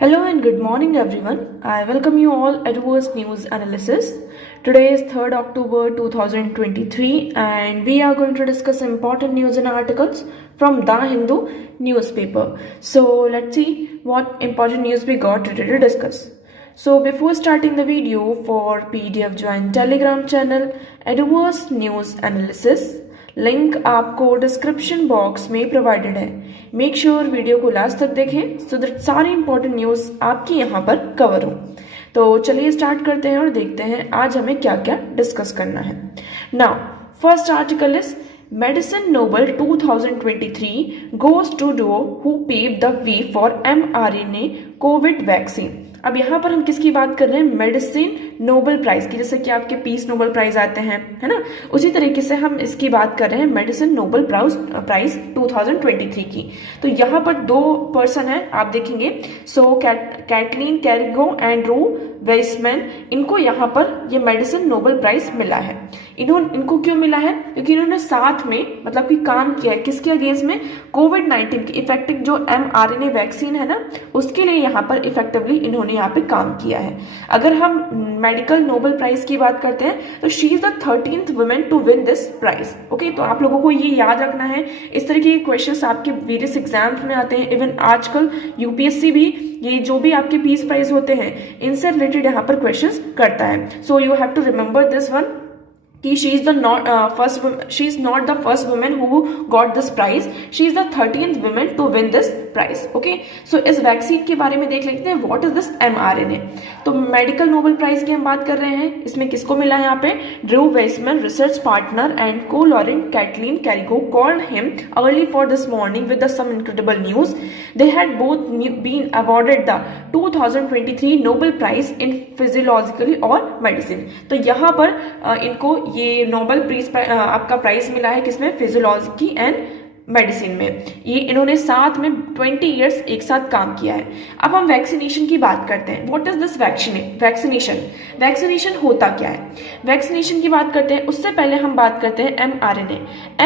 Hello and good morning everyone. I welcome you all at Worst News Analysis. Today is 3rd October 2023 and we are going to discuss important news and articles from The Hindu newspaper. So let's see what important news we got today to discuss. So before starting the video, for PDF join Telegram channel at Worst News Analysis. Link आपको description box में provided है. Make sure video को last तक देखें so that सारी important news आपकी यहाँ पर कवर हो. तो चलिए स्टार्ट करते हैं और देखते हैं आज हमें क्या क्या डिस्कस करना है. Now first article is medicine Nobel 2023 goes to duo who paved the way for mRNA Covid vaccine. अब यहाँ पर हम किसकी बात कर रहे हैं? मेडिसिन नोबेल प्राइज की. जैसे कि आपके पीस नोबेल प्राइज आते हैं, है ना, उसी तरीके से हम इसकी बात कर रहे हैं मेडिसिन नोबेल प्राइज 2023 की. तो यहाँ पर दो पर्सन है, आप देखेंगे. सो कैटलीन कैरिगो एंड रू वेस्टमैन, इनको यहाँ पर ये मेडिसिन नोबेल प्राइज मिला है. इनको क्यों मिला है? क्योंकि इन्होंने साथ में मतलब कि काम किया है किसके अगेंस्ट में? कोविड-19 की इफेक्टिव जो mRNA वैक्सीन है ना, उसके लिए यहाँ पर इफेक्टिवली इन्होंने यहाँ पे काम किया है. अगर हम मेडिकल नोबेल प्राइज की बात करते हैं तो she is the 13th women to win this prize. Okay, तो आप लोगों को ये याद रखना है. इस तरीके के क्वेश्चंस आपके वेरियस एग्जाम्स में आते हैं. इवन आजकल यूपीएससी भी ये जो भी आपके पीस प्राइज होते हैं इनसे रिलेटेड यहाँ पर क्वेश्चंस करता है. So you have to remember this one कि she is not the first woman who got this prize. She is the 13th woman to win this prize. Okay, so इस vaccine के बारे में देख लेते हैं. What is this mRNA? तो medical Nobel prize की हम बात कर रहे हैं. इसमें किसको मिला है? यहाँ पे Drew Weissman research partner and co laureate Katalin Kariko called him early for this morning with some incredible news. They had both been awarded the 2023 Nobel prize in physiologically or medicine. तो यहाँ पर इनको ये Nobel आपका prize मिला है किसमें? Physiology and medicine में. ये इन्होंने साथ में 20 इयर्स एक साथ काम किया है. अब हम वैक्सीनेशन की बात करते हैं. व्हाट इज दिस वैक्सीनेशन होता क्या है? वैक्सीनेशन की बात करते हैं उससे पहले हम बात करते हैं mRNA.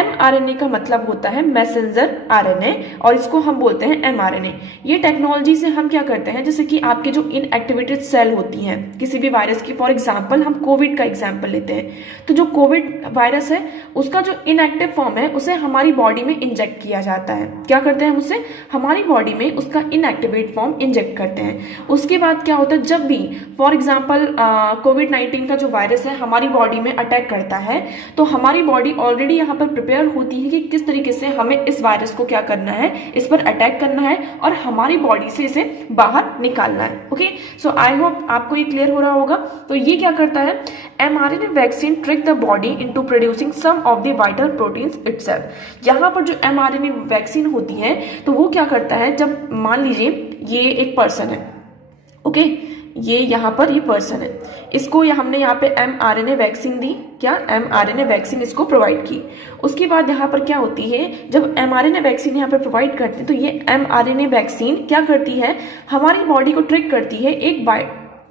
mRNA का मतलब होता है मैसेंजर RNA और इसको हम बोलते हैं mRNA. ये टेक्नोलॉजी से हम क्या करते हैं, जैसे कि आपके जो इनएक्टिवेटेड सेल होती हैं किसी भी वायरस की, फॉर एग्जाम्पल हम कोविड का एग्जाम्पल लेते हैं. तो जो कोविड वायरस है उसका जो इनएक्टिव फॉर्म है उसे हमारी बॉडी में इंजेक्ट किया जाता है. क्या करते हैं? उसे हमारी बॉडी में उसका इनएक्टिवेट फॉर्म इंजेक्ट करते हैं. उसके बाद क्या होता है, जब भी फॉर एग्जांपल कोविड-19 का जो वायरस है हमारी बॉडी में अटैक करता है तो हमारी बॉडी ऑलरेडी यहाँ पर प्रिपेयर होती है कि किस तरीके से हमें इस वायरस को क्या करना है, इस पर अटैक करना है और हमारी बॉडी से इसे बाहर निकालना है. ओके, सो आई होप आपको ये क्लियर हो रहा होगा. तो ये क्या करता है? mRNA vaccine trick the body into producing some of the vital proteins itself. यहाँ पर जो mRNA वैक्सीन होती है तो वो क्या करता है, जब मान लीजिए ये एक पर्सन है, ओके, ये यहाँ पर ये पर्सन है, इसको हमने यहाँ पे mRNA वैक्सीन दी. क्या? mRNA वैक्सीन इसको प्रोवाइड की. उसके बाद यहाँ पर क्या होती है, जब mRNA वैक्सीन यहाँ पर प्रोवाइड करते हैं तो ये mRNA वैक्सीन क्या करती है, हमारी बॉडी को ट्रिक करती है एक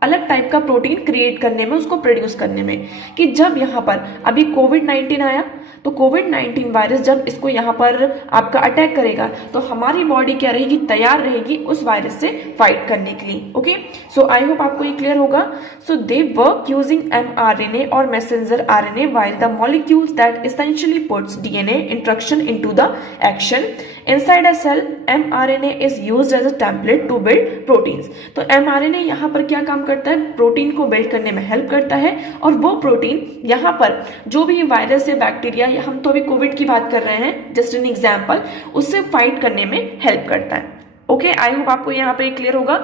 अलग टाइप का प्रोटीन क्रिएट करने में, उसको प्रोड्यूस करने में. कि जब यहाँ पर अभी कोविड-19 आया तो कोविड-19 वायरस जब इसको यहाँ पर आपका अटैक करेगा तो हमारी बॉडी क्या रहेगी? तैयार रहेगी उस वायरस से फाइट करने के लिए. ओके, सो आई होप आपको ये क्लियर होगा. सो दे वर्क यूजिंग mRNA और messenger RNA while the molecules that essentially puts DNA instruction into the action inside a cell. mRNA is used as a template to build proteins. तो mRNA यहाँ पर क्या काम करता है? Protein को build करने में हेल्प करता है और वो प्रोटीन यहाँ पर जो भी वायरस या बैक्टीरिया, या हम तो अभी कोविड की बात कर रहे हैं जस्ट एन एग्जाम्पल, उससे फाइट करने में हेल्प करता है. ओके, आई होप आपको यहाँ पे क्लियर होगा.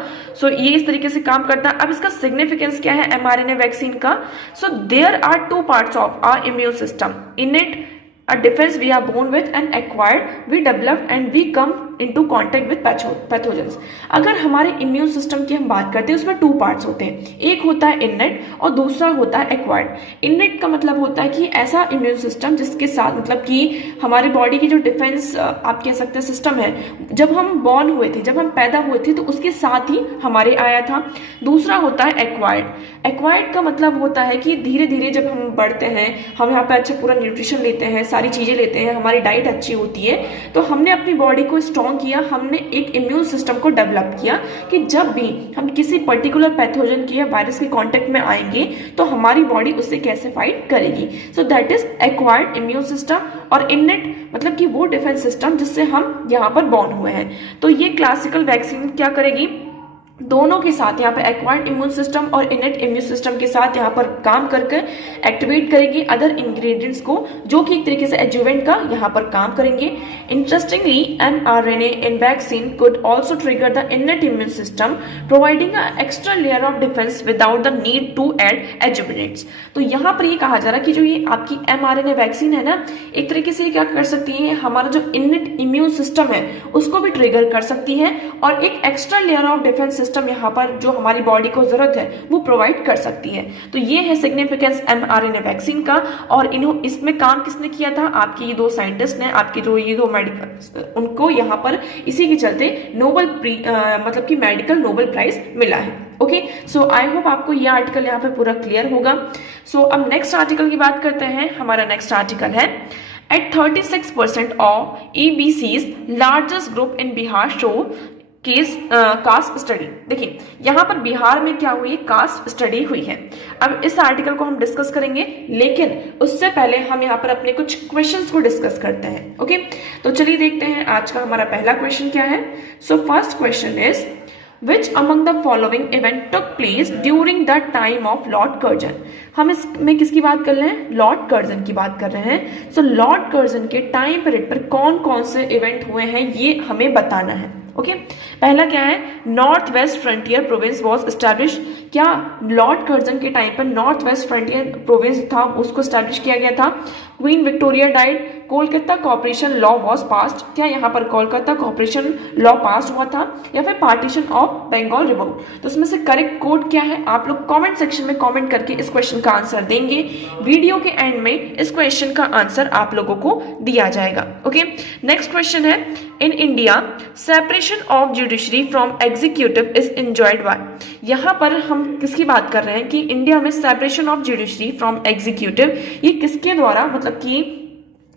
सो ये इस तरीके से काम करता है. अब इसका सिग्निफिकेंस क्या है mRNA वैक्सीन का? So there are two parts of our immune system. Innate a defense we are born with and acquired we develop and we come into contact with pathogens. अगर हमारे इम्यून सिस्टम की हम बात करते हैं उसमें two parts होते हैं. एक होता है इनेट और दूसरा होता है एक्वायर्ड. इनेट का मतलब होता है कि ऐसा इम्यून सिस्टम जिसके साथ मतलब कि हमारी बॉडी की जो डिफेंस आप कह सकते हैं सिस्टम है, जब हम बॉर्न हुए थे, जब हम पैदा हुए थे तो उसके साथ ही हमारे आया था. दूसरा होता है एक्वायर्ड. एक्वायर्ड का मतलब होता है कि धीरे धीरे जब हम बढ़ते हैं, हम यहाँ पे अच्छा पूरा न्यूट्रिशन लेते हैं, सारी चीजें लेते हैं, हमारी डाइट अच्छी होती है, तो हमने अपनी बॉडी को स्ट्रॉन्ग स्ट्रॉन्ग किया, हमने एक इम्यून सिस्टम को डेवलप किया कि जब भी हम किसी पर्टिकुलर पैथोजन के या वायरस के कांटेक्ट में आएंगे तो हमारी बॉडी उससे कैसे फाइट करेगी। So that is acquired immune system, और इननेट मतलब कि वो डिफेंस सिस्टम जिससे हम यहाँ पर बॉर्न हुए हैं। तो ये क्लासिकल वैक्सीन क्या करेगी, दोनों के साथ यहाँ पर एक्वायर्ड इम्यून सिस्टम और इनेट इम्यून सिस्टम के साथ यहाँ पर काम करके एक्टिवेट करेगी अदर इंग्रेडिएंट्स को, जो कि एक तरीके से एडजुवेंट का यहाँ पर काम करेंगे। Interestingly mRNA in vaccine could also trigger the innate immune system, providing a extra layer of defence without the need to add adjuvants. तो यहाँ पर ये कहा जा रहा है कि जो ये आपकी mRNA वैक्सीन है ना, एक तरीके से क्या कर सकती है, हमारा जो इनेट इम्यून सिस्टम है उसको भी ट्रिगर कर सकती है और एक extra layer of defence system यहाँ पर जो हमारी बॉडी को जरूरत है वो प्रोवाइड कर सकती है। तो ये है सिग्निफिकेंस mRNA वैक्सीन का। और इसमें काम किसने किया था, आपके ये दो साइंटिस्ट ने, आपके जो ये दो मेडिकल, उनको यहाँ पर इसी के चलते नोबेल मतलब कि मेडिकल नोबेल प्राइज मिला है। ओके, सो आई होप आपको ये आर्टिकल यहाँ पे पूरा क्लियर होगा। सो अब नेक्स्ट आर्टिकल की बात करते हैं। हमारा नेक्स्ट आर्टिकल है at 36% of EBC's largest group in Bihar show case caste study. देखिए यहाँ पर बिहार में क्या हुई, कास्ट स्टडी हुई है। अब इस आर्टिकल को हम डिस्कस करेंगे, लेकिन उससे पहले हम यहाँ पर अपने कुछ क्वेश्चंस को डिस्कस करते हैं। ओके, तो चलिए देखते हैं आज का हमारा पहला क्वेश्चन क्या है। So first question is Which among the following event took place during the time of Lord Curzon? हम इसमें किसकी बात कर रहे हैं, लॉर्ड कर्जन की बात कर रहे हैं। सो लॉर्ड कर्जन के टाइम पीरियड पर कौन कौन से इवेंट हुए हैं ये हमें बताना है। ओके, पहला क्या है, north west frontier province was establish. क्या लॉर्ड कर्जन के टाइम पर नॉर्थ वेस्ट फ्रंटियर प्रोविंस था उसको एस्टैब्लिश किया गया था। Queen Victoria died, Kolkata corporation law was passed. क्या यहाँ पर कोलकाता कॉर्पोरेशन लॉ पास हुआ था, या फिर पार्टीशन ऑफ बंगाल रिवोल्ट। तो इसमें से करेक्ट कोड क्या है, आप लोग कमेंट सेक्शन में कमेंट करके इस क्वेश्चन का आंसर देंगे। वीडियो के एंड में इस क्वेश्चन का आंसर आप लोगों को दिया जाएगा। ओके, नेक्स्ट क्वेश्चन है, in India separation of judiciary from executive is enjoyed by. यहाँ पर हम किसकी बात कर रहे हैं कि इंडिया में separation of judiciary from executive ये किसके द्वारा मतलब कि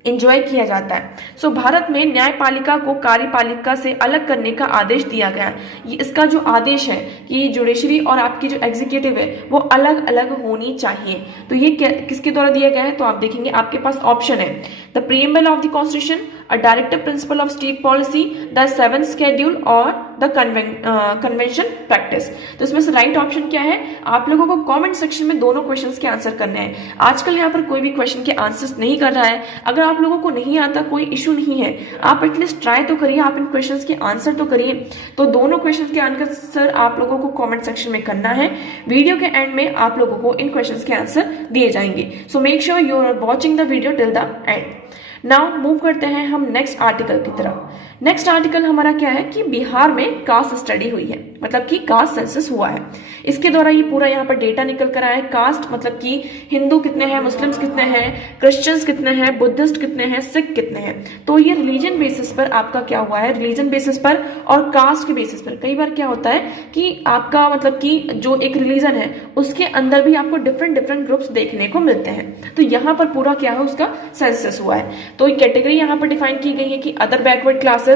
इंजॉय किया जाता है। सो भारत में न्यायपालिका को कार्यपालिका से अलग करने का आदेश दिया गया है। ये इसका जो आदेश है कि जुडिशरी और आपकी जो एग्जीक्यूटिव है वो अलग अलग होनी चाहिए। तो ये किसके द्वारा दिया गया है, तो आप देखेंगे आपके पास ऑप्शन है the preamble of the constitution, a directive principle of state policy, the 7th schedule और द कन्वेंशन प्रैक्टिस। तो इसमें से राइट ऑप्शन क्या है, आप लोगों को कमेंट सेक्शन में दोनों क्वेश्चंस के आंसर करने हैं। आजकल यहाँ पर कोई भी क्वेश्चन के आंसर्स नहीं कर रहा है। अगर आप लोगों को नहीं आता कोई इशू नहीं है, आप एटलीस्ट ट्राई तो करिए, आप इन क्वेश्चंस के आंसर तो करिए। तो दोनों क्वेश्चंस के आंसर आप लोगों को कमेंट सेक्शन में करना है। वीडियो के एंड में आप लोगों को इन क्वेश्चंस के आंसर दिए जाएंगे। So make sure you are watching the video till the end. Now move करते हैं हम नेक्स्ट आर्टिकल की तरफ। नेक्स्ट आर्टिकल हमारा क्या है कि बिहार में कास्ट स्टडी हुई है, मतलब कि कास्ट सेंसस हुआ है। इसके द्वारा ये पूरा यहाँ पर डेटा निकल कर आया है। कास्ट मतलब कि हिंदू कितने हैं, मुस्लिम्स कितने हैं, क्रिश्चियंस कितने हैं, बुद्धिस्ट कितने हैं, सिख कितने हैं। तो ये रिलीजन बेसिस पर आपका क्या हुआ है, रिलीजन बेसिस पर और कास्ट के बेसिस पर। कई बार क्या होता है कि आपका मतलब कि जो एक रिलीजन है उसके अंदर भी आपको डिफरेंट डिफरेंट ग्रुप्स देखने को मिलते हैं। तो यहाँ पर पूरा क्या है उसका सेंसस हुआ है। तो कैटेगरी यहाँ पर डिफाइन की गई है कि other backward classes,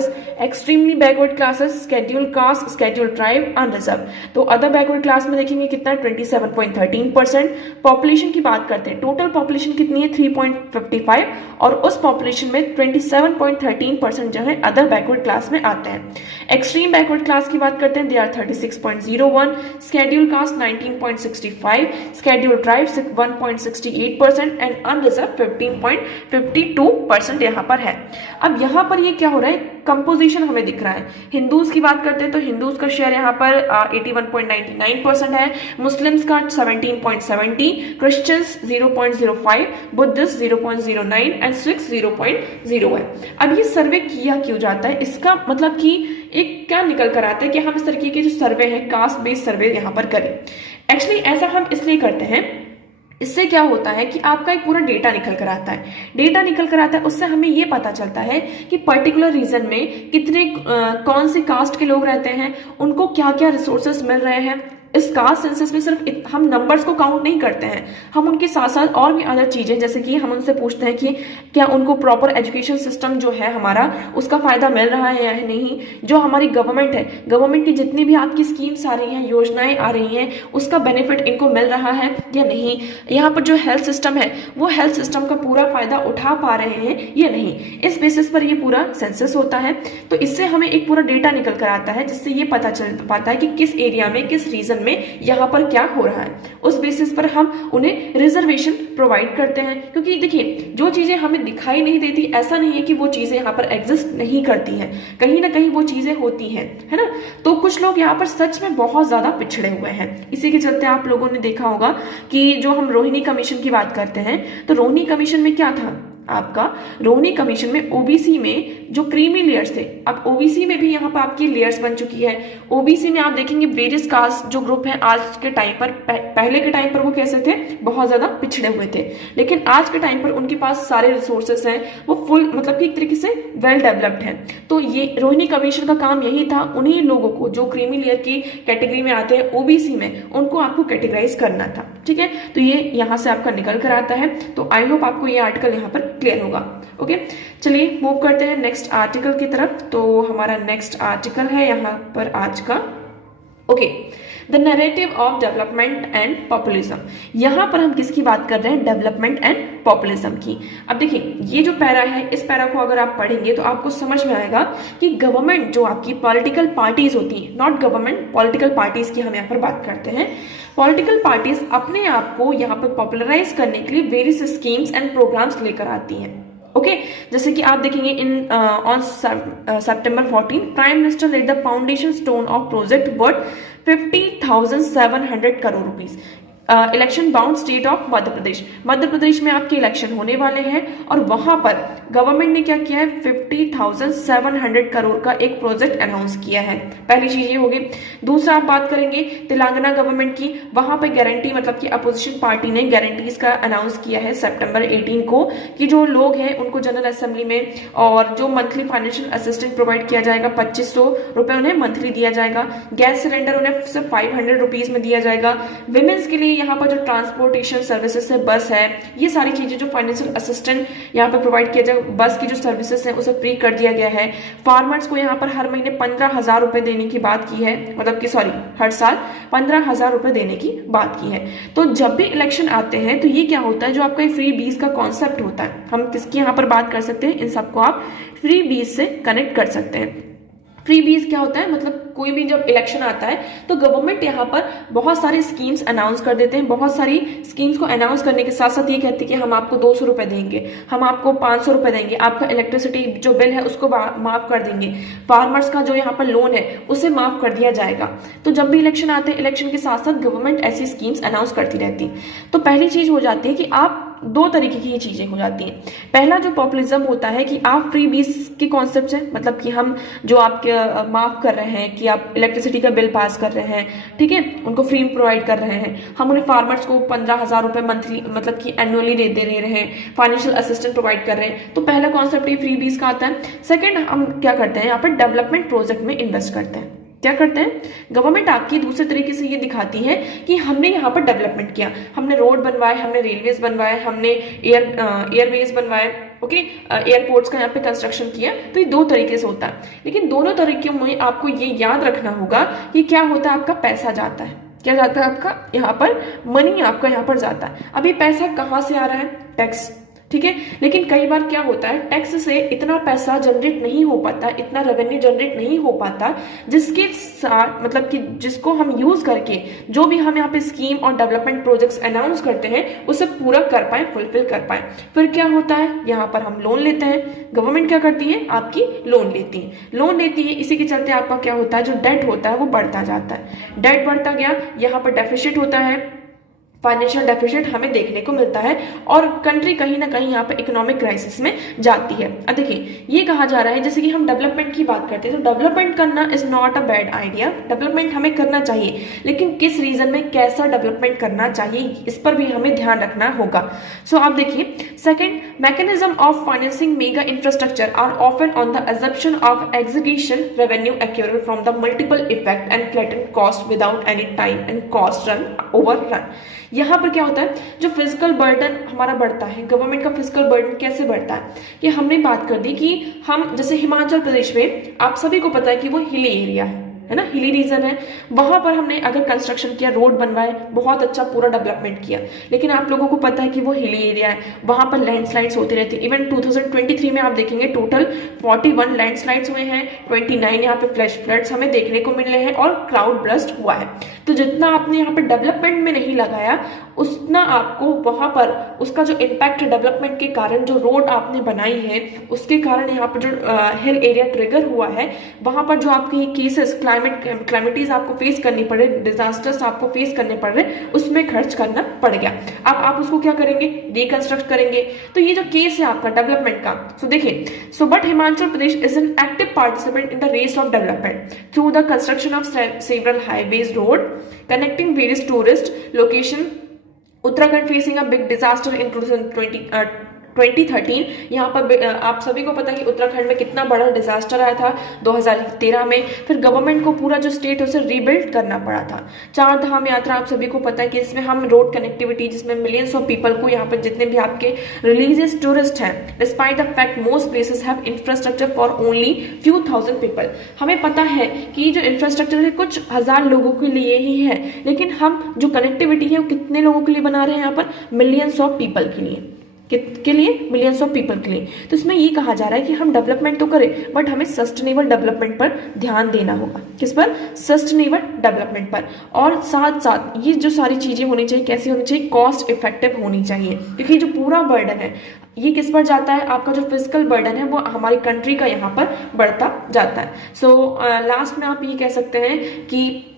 extremely backward classes, schedule caste, schedule tribe, unreserve. तो अदर बैकवर्ड क्लास में देखेंगे कितना है 27.13%। पॉपुलेशन की बात करते हैं, टोटल पॉपुलेशन कितनी है 3.55, और उस पॉपुलेशन में 27.13% जो है अदर बैकवर्ड क्लास में आते हैं। एक्सट्रीम बैकवर्ड क्लास की बात करते हैं, they are 36.01, schedule caste 19.65, schedule tribe 1.68% and unreserve 15.52% यहाँ पर है। अब यहाँ पर ये क्या हो रहा है, कंपोजिशन हमें दिख रहा है। हिंदूज की बात करते हैं तो हिंदूज का शेयर यहाँ पर 81.99% है, मुस्लिम्स का 17.70, क्रिश्चियंस 0.05, बुद्धिस्ट 0.09 एंड सिख्स 0.0 है। अब ये सर्वे किया क्यों जाता है, इसका मतलब कि एक क्या निकल कर आता है कि हम इस तरीके के जो सर्वे है कास्ट बेस्ड सर्वे यहाँ पर करें। एक्चुअली ऐसा हम इसलिए करते हैं, इससे क्या होता है कि आपका एक पूरा डेटा निकल कर आता है। डेटा निकल कर आता है उससे हमें ये पता चलता है कि पर्टिकुलर रीजन में कितने कौन से कास्ट के लोग रहते हैं, उनको क्या क्या रिसोर्सेस मिल रहे हैं, इस कास्ट सेंसस में सिर्फ हम नंबर्स को काउंट नहीं करते हैं, हम उनके साथ साथ और भी अदर चीजें, जैसे कि हम उनसे पूछते हैं कि क्या उनको प्रॉपर एजुकेशन सिस्टम जो है हमारा उसका फायदा मिल रहा है या नहीं, जो हमारी गवर्नमेंट है, गवर्नमेंट की जितनी भी आपकी स्कीम्स आ रही हैं, योजनाएं आ रही हैं, उसका बेनिफिट इनको मिल रहा है या नहीं, यहाँ पर जो हेल्थ सिस्टम है वो हेल्थ सिस्टम का पूरा फायदा उठा पा रहे हैं या नहीं। इस बेसिस पर ये पूरा सेंसस होता है। तो इससे हमें एक पूरा डेटा निकल कर आता है, जिससे ये पता चल पाता है कि किस एरिया में, किस रीजन में यहाँ पर क्या हो रहा है। उस बेसिस पर हम उन्हें रिजर्वेशन प्रोवाइड करते हैं, क्योंकि देखिए जो चीजें हमें दिखाई नहीं देती, ऐसा नहीं है कि वो चीजें यहाँ पर एग्जिस्ट नहीं करती हैं, कहीं ना कहीं वो चीजें होती हैं, है ना। तो कुछ लोग यहाँ पर सच में बहुत ज्यादा पिछड़े हुए हैं। इसी के चलते आप लोगों ने देखा होगा कि जो हम रोहिणी कमीशन की बात करते हैं, तो रोहिणी कमीशन में क्या था आपका, रोहिणी कमीशन में ओबीसी में जो क्रीमी लेयर्स थे, अब ओबीसी में भी यहाँ पर आपकी लेयर्स बन चुकी है। ओबीसी में आप देखेंगे वेरियस कास्ट जो ग्रुप है आज के टाइम पर, पहले के टाइम पर वो कैसे थे, बहुत ज्यादा पिछड़े हुए थे, लेकिन आज के टाइम पर उनके पास सारे रिसोर्सेस हैं, वो फुल मतलब कि एक तरीके से वेल डेवलप्ड है। तो ये रोहिणी कमीशन का काम यही था, उन्हीं लोगों को जो क्रीमी लेयर की कैटेगरी में आते हैं ओबीसी में, उनको आपको कैटेगराइज करना था, ठीक है। तो ये यहाँ से आपका निकल कर आता है। तो आई होप आपको ये आर्टिकल यहाँ पर क्लियर होगा। ओके, चलिए मूव करते हैं नेक्स्ट आर्टिकल की तरफ। तो हमारा नेक्स्ट आर्टिकल है यहाँ पर आज का, okay, the narrative of development and populism. यहां पर हम किसकी बात कर रहे हैं, डेवलपमेंट एंड पॉपुलिज्म की। अब देखिए ये जो पैरा है, इस पैरा को अगर आप पढ़ेंगे तो आपको समझ में आएगा कि गवर्नमेंट जो आपकी पॉलिटिकल पार्टीज होती हैं, नॉट गवर्नमेंट, पॉलिटिकल पार्टीज की हम यहाँ पर बात करते हैं। पॉलिटिकल पार्टीज अपने आप को यहाँ पर पॉपुलराइज करने के लिए वेरियस स्कीम्स एंड प्रोग्राम्स लेकर आती हैं। ओके, जैसे कि आप देखेंगे in on September 14 prime minister laid the foundation stone of project worth 50,700 crore rupees. Election bound state of Madhya Pradesh, Madhya Pradesh में आपके इलेक्शन होने वाले हैं और वहां पर गवर्नमेंट ने क्या किया है, 50,700 करोड़ का एक प्रोजेक्ट अनाउंस किया है। पहली चीज ये होगी। दूसरा आप बात करेंगे तेलंगाना गवर्नमेंट की, वहां पर गारंटी मतलब कि अपोजिशन पार्टी ने गारंटीज का अनाउंस किया है September 18 को, कि जो लोग हैं उनको जनरल असेंबली में और जो मंथली फाइनेंशियल असिस्टेंस प्रोवाइड किया जाएगा, 2500 रुपए उन्हें मंथली दिया जाएगा। गैस सिलेंडर उन्हें सिर्फ 500 रुपीज में दिया जाएगा। विमेन्स के लिए यहाँ पर जो ट्रांसपोर्टेशन सर्विसेज है, बस है, ये सारी चीजें जो फाइनेंशियल असिस्टेंट यहाँ पर प्रोवाइड किया जाए, बस की जो सर्विसेज है उसे फ्री कर दिया गया है। फार्मर्स को यहाँ पर हर महीने 15,000 रुपए देने की बात की है, मतलब कि सॉरी हर साल 15,000 रुपए देने की बात की है। तो जब भी इलेक्शन आते हैं तो ये क्या होता है, जो आपका फ्री बीज का कॉन्सेप्ट होता है, हम किसकी यहाँ पर बात कर सकते हैं, इन सबको आप फ्री बीज से कनेक्ट कर सकते हैं। फ्री बीज क्या होता है, मतलब कोई भी जब इलेक्शन आता है तो गवर्नमेंट यहाँ पर बहुत सारी स्कीम्स अनाउंस कर देते हैं। बहुत सारी स्कीम्स को अनाउंस करने के साथ साथ ये कहते हैं कि हम आपको 200 रुपए देंगे, हम आपको 500 रुपए देंगे, आपका इलेक्ट्रिसिटी जो बिल है उसको माफ कर देंगे, फार्मर्स का जो यहाँ पर लोन है उसे माफ कर दिया जाएगा। तो जब भी इलेक्शन आते हैं, इलेक्शन के साथ साथ गवर्नमेंट ऐसी स्कीम्स अनाउंस करती रहती है। तो पहली चीज हो जाती है कि आप दो तरीके की ये चीजें हो जाती हैं। पहला जो पॉपुलिज्म होता है कि आप फ्री बीज के कॉन्सेप्ट से, मतलब कि हम जो आपके माफ कर रहे हैं, कि आप इलेक्ट्रिसिटी का बिल पास कर रहे हैं, ठीक है, उनको फ्री प्रोवाइड कर रहे हैं, हम उन्हें फार्मर्स को 15,000 रुपए मंथली मतलब कि एनुअली दे रहे हैं, फाइनेंशियल असिस्टेंट प्रोवाइड कर रहे हैं। तो पहला कॉन्सेप्ट ये फ्री बीज का आता है। सेकेंड, हम क्या करते हैं, यहाँ पर डेवलपमेंट प्रोजेक्ट में इन्वेस्ट करते हैं। क्या करते हैं, गवर्नमेंट आपकी दूसरे तरीके से ये दिखाती है कि हमने यहाँ पर डेवलपमेंट किया, हमने रोड बनवाए, हमने रेलवेज बनवाए, हमने एयरवेज बनवाए, ओके, एयरपोर्ट्स का यहाँ पे कंस्ट्रक्शन किया। तो ये दो तरीके से होता है, लेकिन दोनों तरीके में आपको ये याद रखना होगा कि क्या होता है, आपका पैसा जाता है, क्या जाता है, आपका यहाँ पर मनी आपका यहाँ पर जाता है। अभी पैसा कहाँ से आ रहा है, टैक्स, ठीक है। लेकिन कई बार क्या होता है, टैक्स से इतना पैसा जनरेट नहीं हो पाता, इतना रेवेन्यू जनरेट नहीं हो पाता, जिसके साथ मतलब कि जिसको हम यूज करके जो भी हम यहाँ पे स्कीम और डेवलपमेंट प्रोजेक्ट्स अनाउंस करते हैं उसे पूरा कर पाए, फुलफिल कर पाए। फिर क्या होता है, यहाँ पर हम लोन लेते हैं। गवर्नमेंट क्या करती है, आपकी लोन लेती है। इसी के चलते आपका क्या होता है, जो डेट होता है वो बढ़ता जाता है। डेट बढ़ता गया, यहाँ पर डेफिसिट होता है, फाइनेंशियल डेफिसिट हमें देखने को मिलता है और कंट्री कहीं ना कहीं यहाँ पे इकोनॉमिक क्राइसिस में जाती है। अब देखिए ये कहा जा रहा है, जैसे कि हम डेवलपमेंट की बात करते हैं तो डेवलपमेंट करना is not a bad idea, development हमें करना चाहिए, लेकिन किस रीजन में कैसा डेवलपमेंट करना चाहिए इस पर भी हमें ध्यान रखना होगा। सो आप देखिए second, mechanism of financing mega infrastructure are often on the assumption of execution revenue accrual from the multiple effect and flatten cost without any time and cost run overrun। यहाँ पर क्या होता है, जो फिजिकल बर्डन हमारा बढ़ता है, government का फिजिकल बर्डन कैसे बढ़ता है कि हमने बात कर दी कि हम जैसे हिमाचल प्रदेश में आप सभी को पता है कि वो हिली एरिया है ना, हिली रीजन है, वहां पर हमने अगर कंस्ट्रक्शन किया, रोड बनवाए, बहुत अच्छा पूरा डेवलपमेंट किया, लेकिन आप लोगों को पता है कि वो हिली एरिया है, वहां पर लैंडस्लाइड्स होती रहती है। इवन 2023 में आप देखेंगे टोटल 41 लैंडस्लाइड्स हुए हैं, 29 यहाँ पे फ्लैश फ्लड्स हमें देखने को मिले हैं और क्राउड ब्रस्ट हुआ है। तो जितना आपने यहाँ पे डेवलपमेंट में नहीं लगाया उतना आपको वहां पर उसका जो इम्पैक्ट है डेवलपमेंट के कारण, जो रोड आपने बनाई है उसके कारण यहाँ पर जो हिल एरिया ट्रिगर हुआ है, वहां पर जो आपके केसेस क्लाइमेटीज आपको फेस करनी पड़े, डिजास्टर्स आपको फेस करने पड़ रहे, उसमें खर्च करना पड़ गया। अब आप उसको क्या करेंगे, रिकंस्ट्रक्ट करेंगे। तो ये जो केस है आपका डेवलपमेंट का, सो देखिए, so but Himachal Pradesh is an active participant in the race of development through the construction of several highways road connecting various tourist location. Uttarakhand facing a big disaster in 2013। यहाँ पर आप सभी को पता है कि उत्तराखंड में कितना बड़ा डिजास्टर आया था 2013 में, फिर गवर्नमेंट को पूरा जो स्टेट है उसे रीबिल्ड करना पड़ा था। 4 धाम यात्रा आप सभी को पता है कि इसमें हम रोड कनेक्टिविटी, जिसमें मिलियंस ऑफ पीपल को, यहाँ पर जितने भी आपके रिलीजियस टूरिस्ट हैं, despite the fact most places have infrastructure for only few thousand people. हमें पता है कि जो इंफ्रास्ट्रक्चर है कुछ हजार लोगों के लिए ही है, लेकिन हम जो कनेक्टिविटी है वो कितने लोगों के लिए बना रहे हैं, यहाँ पर मिलियंस ऑफ पीपल के लिए, के लिए मिलियंस ऑफ पीपल के लिए। तो इसमें ये कहा जा रहा है कि हम डेवलपमेंट तो करें बट हमें सस्टेनेबल डेवलपमेंट पर ध्यान देना होगा। किस पर? सस्टेनेबल डेवलपमेंट पर। और साथ साथ ये जो सारी चीजें होनी चाहिए, कैसी होनी चाहिए, कॉस्ट इफेक्टिव होनी चाहिए, क्योंकि जो पूरा बर्डन है ये किस पर जाता है, आपका जो फिजिकल बर्डन है वो हमारी कंट्री का यहाँ पर बढ़ता जाता है। सो लास्ट में आप ये कह सकते हैं कि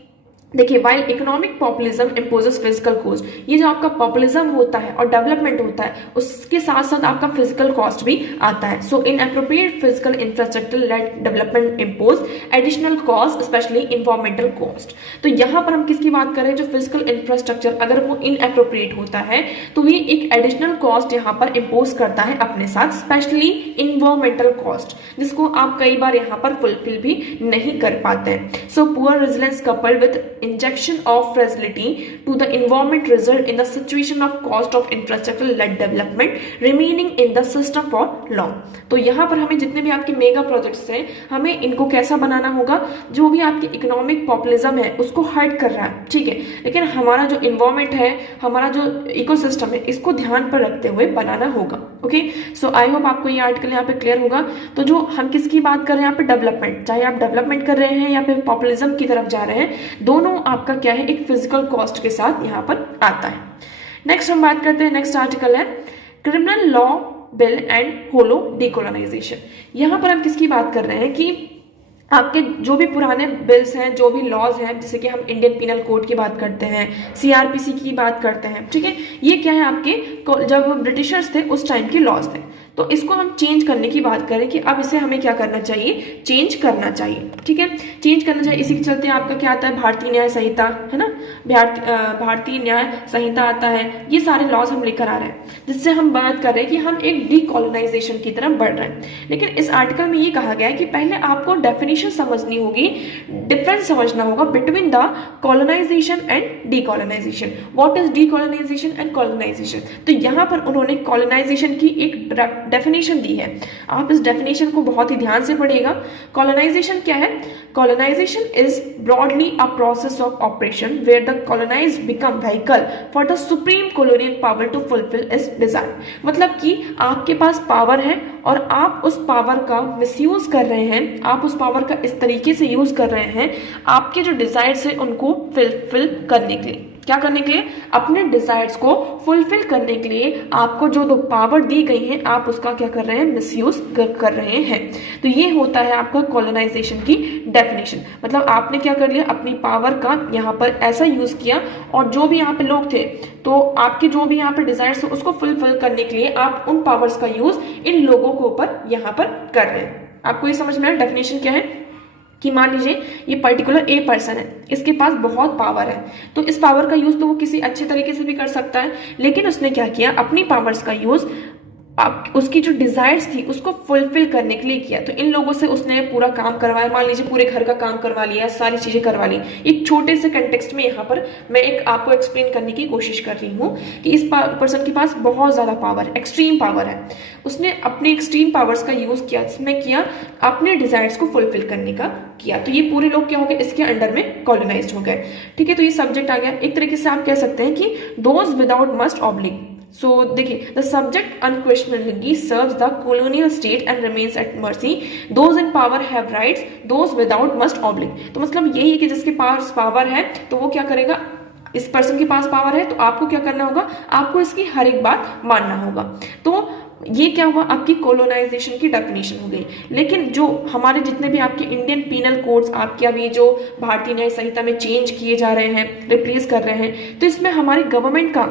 देखिए, while economic populism imposes physical cost, ये जो आपका पॉपुलिज्म होता है और डेवलपमेंट होता है उसके साथ साथ आपका फिजिकल कॉस्ट भी आता है। So inappropriate physical infrastructure led development impose additional cost, specially environmental cost. तो यहाँ पर हम किसकी बात करें, जो फिजिकल इंफ्रास्ट्रक्चर अगर वो इनअप्रोप्रिएट होता है तो ये एक एडिशनल कॉस्ट यहाँ पर इम्पोज करता है अपने साथ, स्पेशली इन्वायरमेंटल कॉस्ट, जिसको आप कई बार यहाँ पर फुलफिल भी नहीं कर पाते हैं। So poor resilience coupled with injection of fragility to the environment result in the situation of cost of infrastructure led development remaining in the system for long। तो यहाँ पर हमें जितने भी आपके मेगा प्रोजेक्ट्स हैं हमें इनको कैसा बनाना होगा, जो भी आपकी इकोनॉमिक पॉपुलिज्म है उसको हर्ट कर रहा है, ठीक है, लेकिन हमारा जो इन्वायरमेंट है, हमारा जो इकोसिस्टम है, इसको ध्यान पर रखते हुए बनाना होगा। ओके, सो आई होप आपको ये आर्टिकल यहाँ पे क्लियर होगा। तो जो हम किसकी बात कर रहे हैं यहाँ पे, डेवलपमेंट, चाहे आप डेवलपमेंट कर रहे हैं या फिर पॉपुलिज्म की तरफ जा रहे हैं, दोनों आपका क्या है, एक फिजिकल कॉस्ट के साथ यहाँ पर आता है। नेक्स्ट हम बात करते हैं, नेक्स्ट आर्टिकल है criminal law bill and hollow decolonisation. यहाँ पर हम किसकी बात कर रहे हैं कि आपके जो भी पुराने बिल्स हैं, जो भी लॉज हैं, जैसे कि हम इंडियन पिनल कोड की बात करते हैं, सीआरपीसी की बात करते हैं, ठीक है, ये क्या है आपके जब ब्रिटिशर्स थे उस टाइम के लॉज थे, तो इसको हम चेंज करने की बात करें कि अब इसे हमें क्या करना चाहिए, चेंज करना चाहिए, ठीक है, चेंज करना चाहिए। इसी के चलते आपका क्या आता है, भारतीय न्याय संहिता, है ना, भारतीय न्याय संहिता आता है, ये सारे लॉज हम लेकर आ रहे हैं, जिससे हम बात कर रहे हैं कि हम एक डीकोलोनाइजेशन की तरफ बढ़ रहे हैं। लेकिन इस आर्टिकल में ये कहा गया है कि पहले आपको डेफिनेशन समझनी होगी, डिफरेंस समझना होगा between the colonisation and decolonisation. What is decolonisation and colonisation? तो यहाँ पर उन्होंने कॉलोनाइजेशन की एक डेफिनेशन दी है, आप इस डेफिनेशन को बहुत ही ध्यान से पढ़िएगा। कॉलोनाइजेशन क्या है? Colonisation is broadly a process of operation where the colonised become vehicle for the supreme colonial power to fulfil its desire. मतलब कि आपके पास पावर है और आप उस पावर का मिसयूज कर रहे हैं, आप उस पावर का इस तरीके से यूज कर रहे हैं आपके जो डिजायर्स है उनको फुलफिल करने के लिए। क्या करने के लिए, अपने डिजायर्स को फुलफिल करने के लिए आपको जो दो पावर दी गई है आप उसका क्या कर रहे हैं, मिसयूज कर रहे हैं। तो ये होता है आपका कॉलोनाइजेशन की डेफिनेशन। मतलब आपने क्या कर लिया, अपनी पावर का यहाँ पर ऐसा यूज किया और जो भी यहाँ पे लोग थे तो आपके जो भी यहाँ पे डिजायर्स थे उसको फुलफिल करने के लिए आप उन पावर्स का यूज इन लोगों के ऊपर यहाँ पर कर रहे हैं। आपको ये समझ में आया डेफिनेशन क्या है कि मान लीजिए ये पर्टिकुलर ए पर्सन है, इसके पास बहुत पावर है, तो इस पावर का यूज तो वो किसी अच्छे तरीके से भी कर सकता है, लेकिन उसने क्या किया, अपनी पावर्स का यूज उसकी जो डिजायर्स थी उसको फुलफिल करने के लिए किया। तो इन लोगों से उसने पूरा काम करवाया, मान लीजिए पूरे घर का काम करवा लिया, सारी चीजें करवा ली। एक छोटे से कंटेक्स्ट में यहाँ पर मैं एक आपको एक्सप्लेन करने की कोशिश कर रही हूँ कि इस पर्सन के पास बहुत ज्यादा पावर, एक्सट्रीम पावर है। उसने अपने एक्सट्रीम पावर्स का यूज किया, इसमें किया अपने डिजायर्स को फुलफिल करने का किया। तो ये पूरे लोग क्या हो गए, इसके अंडर में कॉलोनाइज्ड हो गए। ठीक है, तो ये सब्जेक्ट आ गया। एक तरीके से आप कह सकते हैं कि those without must oblique. So देखिए, the subject unquestionably serves the colonial state and remains at mercy. Those in power have rights, those without must oblige. तो मतलब यही है कि जिसके पास पावर है तो वो क्या करेगा, इस पर्सन के पास पावर है तो आपको क्या करना होगा, आपको इसकी हर एक बात मानना होगा। तो ये क्या हुआ, आपकी कोलोनाइजेशन की डेफिनेशन हो गई। लेकिन जो हमारे जितने भी आपके इंडियन पीनल कोड्स आपके अभी जो भारतीय न्याय संहिता में चेंज किए जा रहे हैं, रिप्लेस कर रहे हैं, तो इसमें हमारी गवर्नमेंट का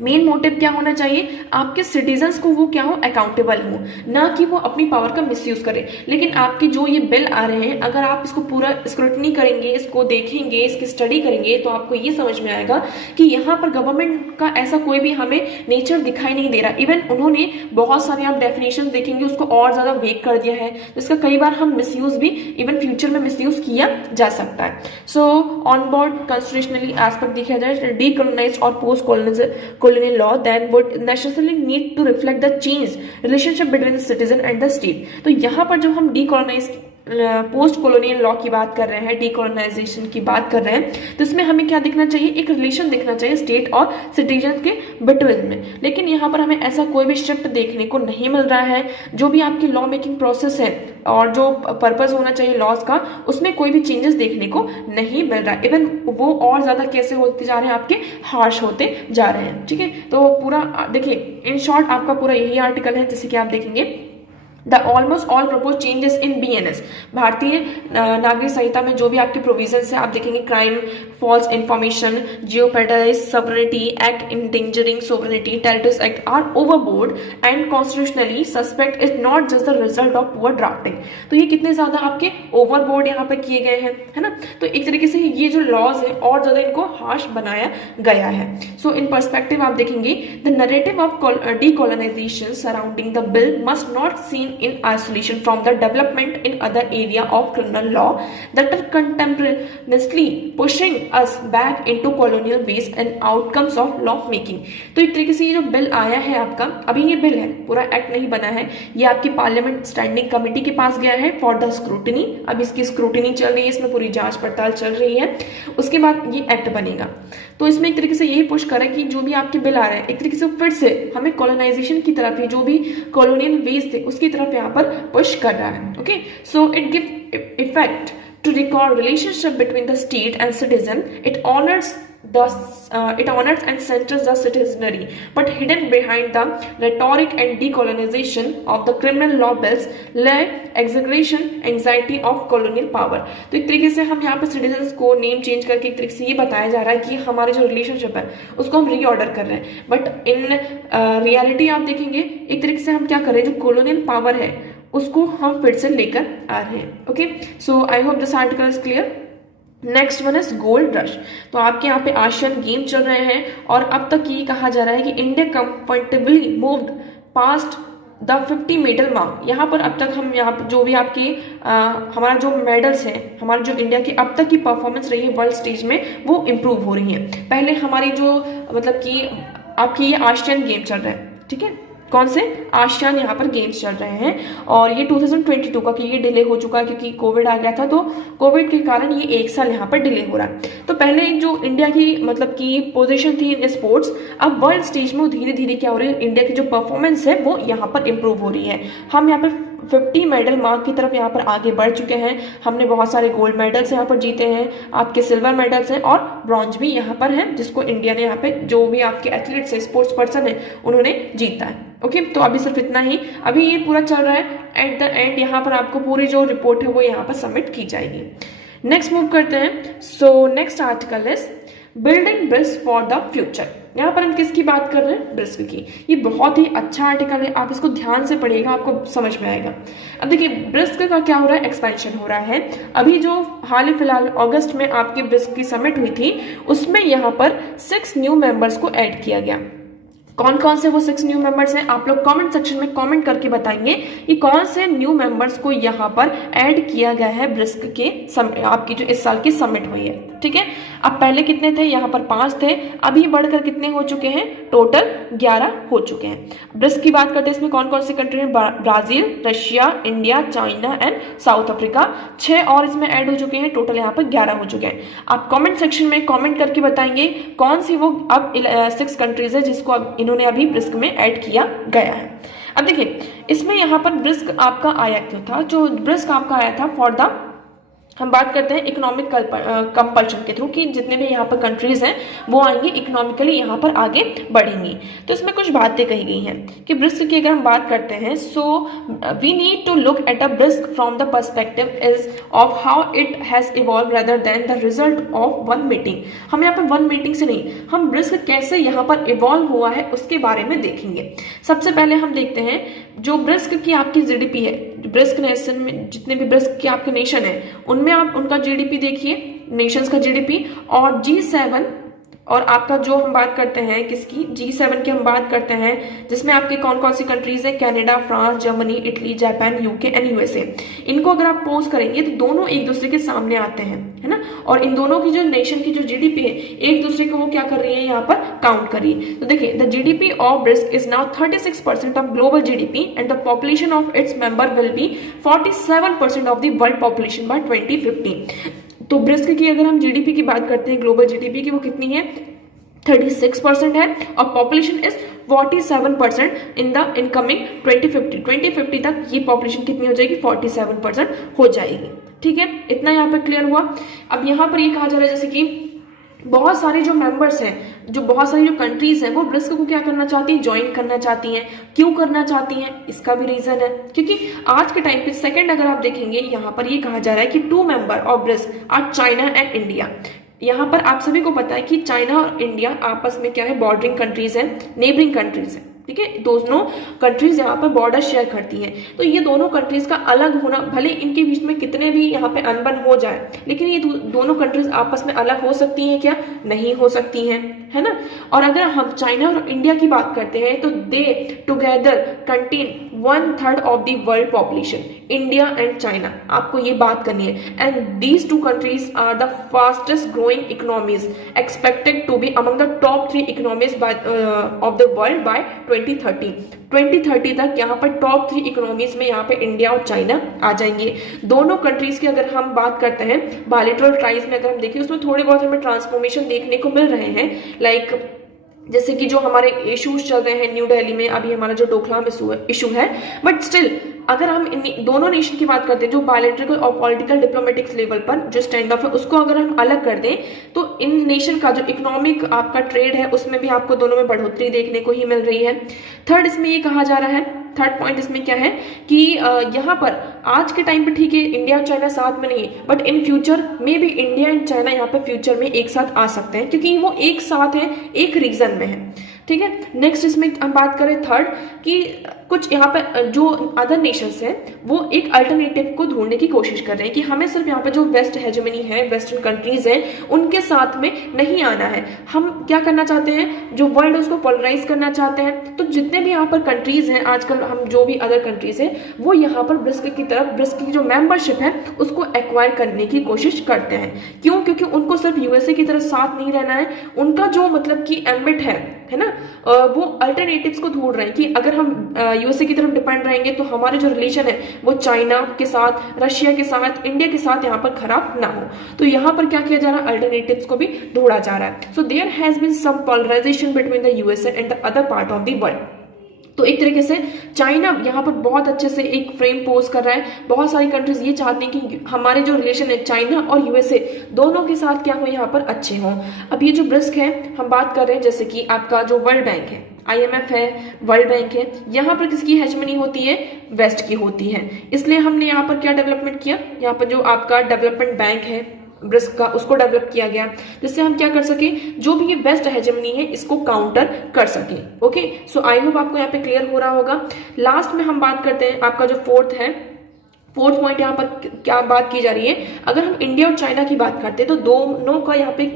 मेन मोटिव क्या होना चाहिए, आपके सिटीजन्स को वो क्या हो, अकाउंटेबल हो, ना कि वो अपनी पावर का मिसयूज करें। लेकिन आपके जो ये बिल आ रहे हैं, अगर आप इसको पूरा स्क्रूटनी करेंगे, इसको देखेंगे, इसकी स्टडी करेंगे, तो आपको ये समझ में आएगा कि यहाँ पर गवर्नमेंट का ऐसा कोई भी हमें नेचर दिखाई नहीं दे रहा। इवन उन्होंने बहुत सारे आप डेफिनेशन देखेंगे उसको और ज्यादा वेग कर दिया है, जिसका कई बार हम मिसयूज भी इवन फ्यूचर में मिसयूज किया जा सकता है। So on board constitutionally aspect देखा जाए, डीकोलोनाइज्ड और post colonial law then would necessarily need to reflect the changed relationship between the citizen and the state. तो यहाँ पर जब हम डीकोलोनाइज पोस्ट कॉलोनियल लॉ की बात कर रहे हैं, डीकोलोनाइजेशन की बात कर रहे हैं, तो इसमें हमें क्या दिखना चाहिए, एक रिलेशन दिखना चाहिए स्टेट और सिटीजन के बिटवीन में। लेकिन यहाँ पर हमें ऐसा कोई भी शिफ्ट देखने को नहीं मिल रहा है। जो भी आपकी लॉ मेकिंग प्रोसेस है और जो पर्पस होना चाहिए लॉज का, उसमें कोई भी चेंजेस देखने को नहीं मिल रहा है। इवन वो और ज्यादा कैसे होते जा रहे हैं, आपके हार्श होते जा रहे हैं। ठीक है, तो पूरा देखिए, इन शॉर्ट आपका पूरा यही आर्टिकल है, जैसे कि आप देखेंगे the almost all propose changes in BNS, भारतीय नागरिक संहिता में जो भी आपके प्रोविजंस है आप देखेंगे, crime, false information, jeopardise sovereignty act, endangering sovereignty, terrorist act are overbroad and constitutionally suspect is not just the result of poor drafting. तो ये कितने ज्यादा आपके ओवरबोर्ड यहाँ पे किए गए हैं, है ना। तो एक तरीके से ये जो लॉज है और ज्यादा इनको हार्श बनाया गया है। सो इन पर्सपेक्टिव आप देखेंगे, the narrative of decolonisation surrounding the bill must not seen in isolation from the development in other area of criminal law that are contemporaneously pushing us back into colonial ways and outcomes of law making। तो एक तरीके से ये जो bill आया है आपका, अभी ये बिल है, पूरा एक्ट नहीं बना है, ये आपकी पार्लियामेंट स्टैंडिंग कमेटी के पास गया है फॉर द स्क्रूटिनी। अब इसकी स्क्रूटिनी चल रही है, इसमें पूरी जांच पड़ताल चल रही है, उसके बाद ये एक्ट बनेगा। तो इसमें एक तरीके से यही पुश कर रहा है कि जो भी आपके बिल आ रहे हैं, एक तरीके से फिर से हमें कॉलोनाइजेशन की तरफ, जो भी कॉलोनियल वेज थे उसकी तरफ यहाँ पर पुश कर रहा है। Okay, so it give effect to record relationship between the state and citizen. It honors and centers the citizenry, but hidden behind the rhetoric and decolonization of the criminal law bills lay exaggeration anxiety of colonial power। तो एक तरीके से हम यहाँ पे citizens को name change करके एक तरीके से ये बताया जा रहा है कि हमारे जो रिलेशनशिप है उसको हम रीऑर्डर कर रहे हैं, बट इन रियलिटी आप देखेंगे एक तरीके से हम क्या कर रहे हैं, जो कॉलोनियल पावर है उसको हम फिर से लेकर आ रहे हैं। Okay, so I hope this article is clear. Next one is gold rush. तो आपके यहाँ पे एशियन गेम चल रहे हैं और अब तक ये कहा जा रहा है कि India comfortably moved past the 50 medal mark. यहाँ पर अब तक हम यहाँ पर जो भी आपके हमारा जो मेडल्स हैं, हमारे जो इंडिया की अब तक की परफॉर्मेंस रही है वर्ल्ड स्टेज में, वो इम्प्रूव हो रही है। पहले हमारी जो मतलब कि आपकी ये एशियन गेम चल रहा है, ठीक है, कौन से आशियान यहाँ पर गेम्स चल रहे हैं, और ये 2022 का, कि ये डिले हो चुका है क्योंकि कोविड आ गया था, तो कोविड के कारण ये एक साल यहाँ पर डिले हो रहा है। तो पहले जो इंडिया की मतलब की पोजीशन थी इन स्पोर्ट्स, अब वर्ल्ड स्टेज में धीरे धीरे क्या हो रही है, इंडिया की जो परफॉर्मेंस है वो यहाँ पर इम्प्रूव हो रही है। हम यहाँ पर 50 मेडल मार्क की तरफ यहाँ पर आगे बढ़ चुके हैं। हमने बहुत सारे गोल्ड मेडल्स यहाँ पर जीते हैं, आपके सिल्वर मेडल्स हैं और ब्रॉन्ज भी यहाँ पर है, जिसको इंडिया ने यहाँ पे जो भी आपके एथलीट्स है, स्पोर्ट्स पर्सन है, उन्होंने जीता है। ओके, तो अभी सिर्फ इतना ही, अभी ये पूरा चल रहा है। एट द एंड यहाँ पर आपको पूरी जो रिपोर्ट है वो यहाँ पर सबमिट की जाएगी। नेक्स्ट मूव करते हैं। So next article is building brisk for the future. यहाँ पर हम किसकी बात कर रहे हैं? ब्रिस्क की। ये बहुत ही अच्छा आर्टिकल है, आप इसको ध्यान से पढ़िएगा, आपको समझ में आएगा। अब देखिए ब्रिस्क का क्या हो रहा है, एक्सपेंशन हो रहा है। अभी जो हाल ही फिलहाल अगस्त में आपकी ब्रिस्क की समिट हुई थी, उसमें यहाँ पर 6 न्यू मेंबर्स को ऐड किया गया। कौन कौन से वो 6 न्यू मेंबर्स हैं, आप लोग कमेंट सेक्शन में कमेंट करके बताएंगे कि कौन से न्यू मेंबर्स को यहाँ पर ऐड किया गया है ब्रिस्क के आपकी जो इस साल की समिट हुई है। ठीक है, अब पहले कितने थे? यहाँ पर 5 थे, अभी बढ़कर कितने हो चुके हैं? टोटल 11 हो चुके हैं। ब्रिस्क की बात करते हैं, इसमें कौन कौन सी कंट्री हैं? Brazil, Russia, India, China and south Africa. 6 और इसमें ऐड हो चुके हैं, टोटल यहाँ पर 11 हो चुके हैं। आप कमेंट सेक्शन में कमेंट करके बताएंगे कौन सी वो अब 6 कंट्रीज है जिसको अब इन्होंने अभी ब्रिस्क में ऐड किया गया है। अब देखिए इसमें यहाँ पर ब्रिस्क आपका आया क्यों था? जो ब्रिस्क आपका आया था फॉर द, हम बात करते हैं इकोनॉमिक कंपल्शन के थ्रू कि जितने भी यहाँ पर कंट्रीज हैं वो आएंगी, इकोनॉमिकली यहाँ पर आगे बढ़ेंगी। तो इसमें कुछ बातें कही गई हैं कि ब्रिस्क की अगर हम बात करते हैं, so we need to look at a BRICS from the perspective is of how it has evolve rather than the result of one meeting. हम यहाँ पर वन मीटिंग से नहीं, हम ब्रिस्क कैसे यहाँ पर इवॉल्व हुआ है उसके बारे में देखेंगे। सबसे पहले हम देखते हैं जो ब्रिस्क की आपकी जीडीपी है, ब्रिस्क नेशन में जितने भी ब्रिस्क के आपके नेशन है उनमें आप उनका जीडीपी देखिए, नेशंस का जीडीपी, और G7 और आपका जो हम बात करते हैं किसकी, G7 की हम बात करते हैं जिसमें आपके कौन कौन सी कंट्रीज है? Canada, France, Germany, Italy, Japan, UK and USA. इनको अगर आप पोज करेंगे तो दोनों एक दूसरे के सामने आते हैं, है ना, और इन दोनों की जो नेशन की जो जीडीपी है एक दूसरे को वो क्या कर रही है यहाँ पर काउंट कर रही है। तो देखिए the GDP of brisk is now 36% of global GDP and the population of its member will be 47% of the world population bye 2050। तो ब्रिस्क की अगर हम जीडीपी की बात करते हैं, ग्लोबल जीडीपी की, वो कितनी है? 36% है और population is 47% in the incoming 2050 तक ये पॉपुलेशन कितनी हो जाएगी? 47% हो जाएगी। ठीक है, इतना यहाँ पर क्लियर हुआ। अब यहाँ पर ये कहा जा रहा है जैसे कि बहुत सारे जो मेंबर्स हैं, जो बहुत सारी जो कंट्रीज हैं वो ब्रिस्क को क्या करना चाहती हैं? ज्वाइन करना चाहती हैं। क्यों करना चाहती हैं? इसका भी रीजन है क्योंकि आज के टाइम पे सेकंड अगर आप देखेंगे यहाँ पर ये कहा जा रहा है कि 2 member of BRICS are China and India. यहाँ पर आप सभी को पता है कि चाइना और इंडिया आपस में क्या है? बॉर्डरिंग कंट्रीज है, नेबरिंग कंट्रीज है। ठीक है, दोनों कंट्रीज यहाँ पर बॉर्डर शेयर करती हैं। तो ये दोनों कंट्रीज का अलग होना, भले इनके बीच में कितने भी यहाँ पे अनबन हो जाए, लेकिन ये दोनों कंट्रीज आपस में अलग हो सकती हैं क्या? नहीं हो सकती हैं, है ना। और अगर हम चाइना और इंडिया की बात करते हैं तो they together contain 1/3 of the world population, India and China, आपको ये बात करनी है। And these 2 countries are the fastest growing economies expected to be among the top 3 economies of the world by 2030 तक यहाँ पर टॉप 3 इकोनॉमीज में यहाँ पे इंडिया और चाइना आ जाएंगे। दोनों कंट्रीज की अगर हम बात करते हैं बायलैटरल ट्राइज में अगर हम देखें उसमें थोड़े बहुत हमें ट्रांसफॉर्मेशन देखने को मिल रहे हैं, लाइक जैसे कि जो हमारे इश्यूज चल रहे हैं न्यू दिल्ली में, अभी हमारा जो डोकलाम इशू है, बट स्टिल अगर हम इन दोनों नेशन की बात करते हैं जो बायलैटरल और पॉलिटिकल डिप्लोमेटिक्स लेवल पर जो स्टैंड ऑफ है उसको अगर हम अलग कर दें तो इन नेशन का जो इकोनॉमिक आपका ट्रेड है उसमें भी आपको दोनों में बढ़ोतरी देखने को ही मिल रही है। थर्ड इसमें ये कहा जा रहा है, थर्ड पॉइंट इसमें क्या है कि यहाँ पर आज के टाइम पे ठीक है इंडिया और चाइना साथ में नहीं, बट इन फ्यूचर में भी इंडिया एंड चाइना यहाँ पे फ्यूचर में एक साथ आ सकते हैं क्योंकि वो एक साथ है, एक रीजन में है। ठीक है, नेक्स्ट इसमें हम बात करें थर्ड कि कुछ यहाँ पे जो अदर नेशंस हैं वो एक अल्टरनेटिव को ढूंढने की कोशिश कर रहे हैं कि हमें सिर्फ यहाँ पे जो वेस्ट हेजेमनी है, वेस्टर्न कंट्रीज हैं, उनके साथ में नहीं आना है। हम क्या करना चाहते हैं, जो वर्ल्ड है उसको पोलराइज करना चाहते हैं। तो जितने भी यहाँ पर कंट्रीज हैं आजकल, हम जो भी अदर कंट्रीज हैं वो यहाँ पर ब्रिस्क की तरफ, ब्रिस्क की जो मेंबरशिप है उसको एक्वायर करने की कोशिश करते हैं। क्यों? क्योंकि उनको सिर्फ यूएसए की तरफ साथ नहीं रहना है, उनका जो मतलब कि एम्बिट है ना, वो अल्टरनेटिव्स को ढूंढ रहे हैं कि अगर हम यूएसए की तरफ डिपेंड रहेंगे तो हमारे जो रिलेशन है वो चाइना के साथ, रशिया के साथ, इंडिया के साथ यहाँ पर खराब ना हो। तो यहाँ पर क्या किया जा रहा है, अल्टरनेटिव्स को भी ढूंढा जा रहा है। So there has been some polarisation between the USA and the other part of the world. तो एक तरीके से चाइना यहाँ पर बहुत अच्छे से एक फ्रेम पोज कर रहा है। बहुत सारी कंट्रीज ये चाहती हैं कि हमारे जो रिलेशन है चाइना और यूएसए दोनों के साथ क्या हो यहाँ पर अच्छे हों। अब ये जो ब्रिक्स है हम बात कर रहे हैं, जैसे कि आपका जो वर्ल्ड बैंक है, IMF है, वर्ल्ड बैंक है, यहाँ पर किसकी हेजमनी होती है? वेस्ट की होती है। इसलिए हमने यहाँ पर क्या डेवलपमेंट किया, यहाँ पर जो आपका डेवलपमेंट बैंक है ब्रिक्स का उसको डेवलप किया गया, जिससे हम क्या कर सके, जो भी ये वेस्ट हेजेमनी है इसको काउंटर कर सके। ओके, सो आई होप आपको यहाँ पे क्लियर हो रहा होगा। लास्ट में हम बात करते हैं आपका जो फोर्थ पॉइंट यहाँ पर क्या बात की जा रही है। अगर हम इंडिया और चाइना की बात करते हैं तो दोनों का यहाँ पे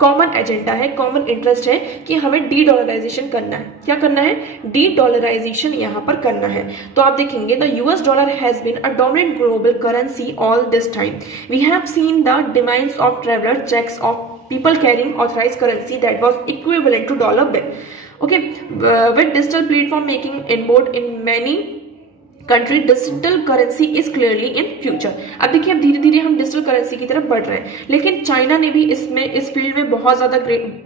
कॉमन एजेंडा है, कॉमन इंटरेस्ट है कि हमें डी डॉलराइजेशन करना है। क्या करना है? डी डॉलराइजेशन यहाँ पर करना है। तो आप देखेंगे the US dollar has been a dominant global currency all this time. We have seen the demands of traveler checks of people carrying authorized currency that was equivalent to dollar bill. Okay, with digital platform making inbound in many country digital currency is clearly in future. अब देखिए, अब धीरे धीरे हम digital currency की तरफ बढ़ रहे हैं, लेकिन चाइना ने भी इस फील्ड में बहुत ज्यादा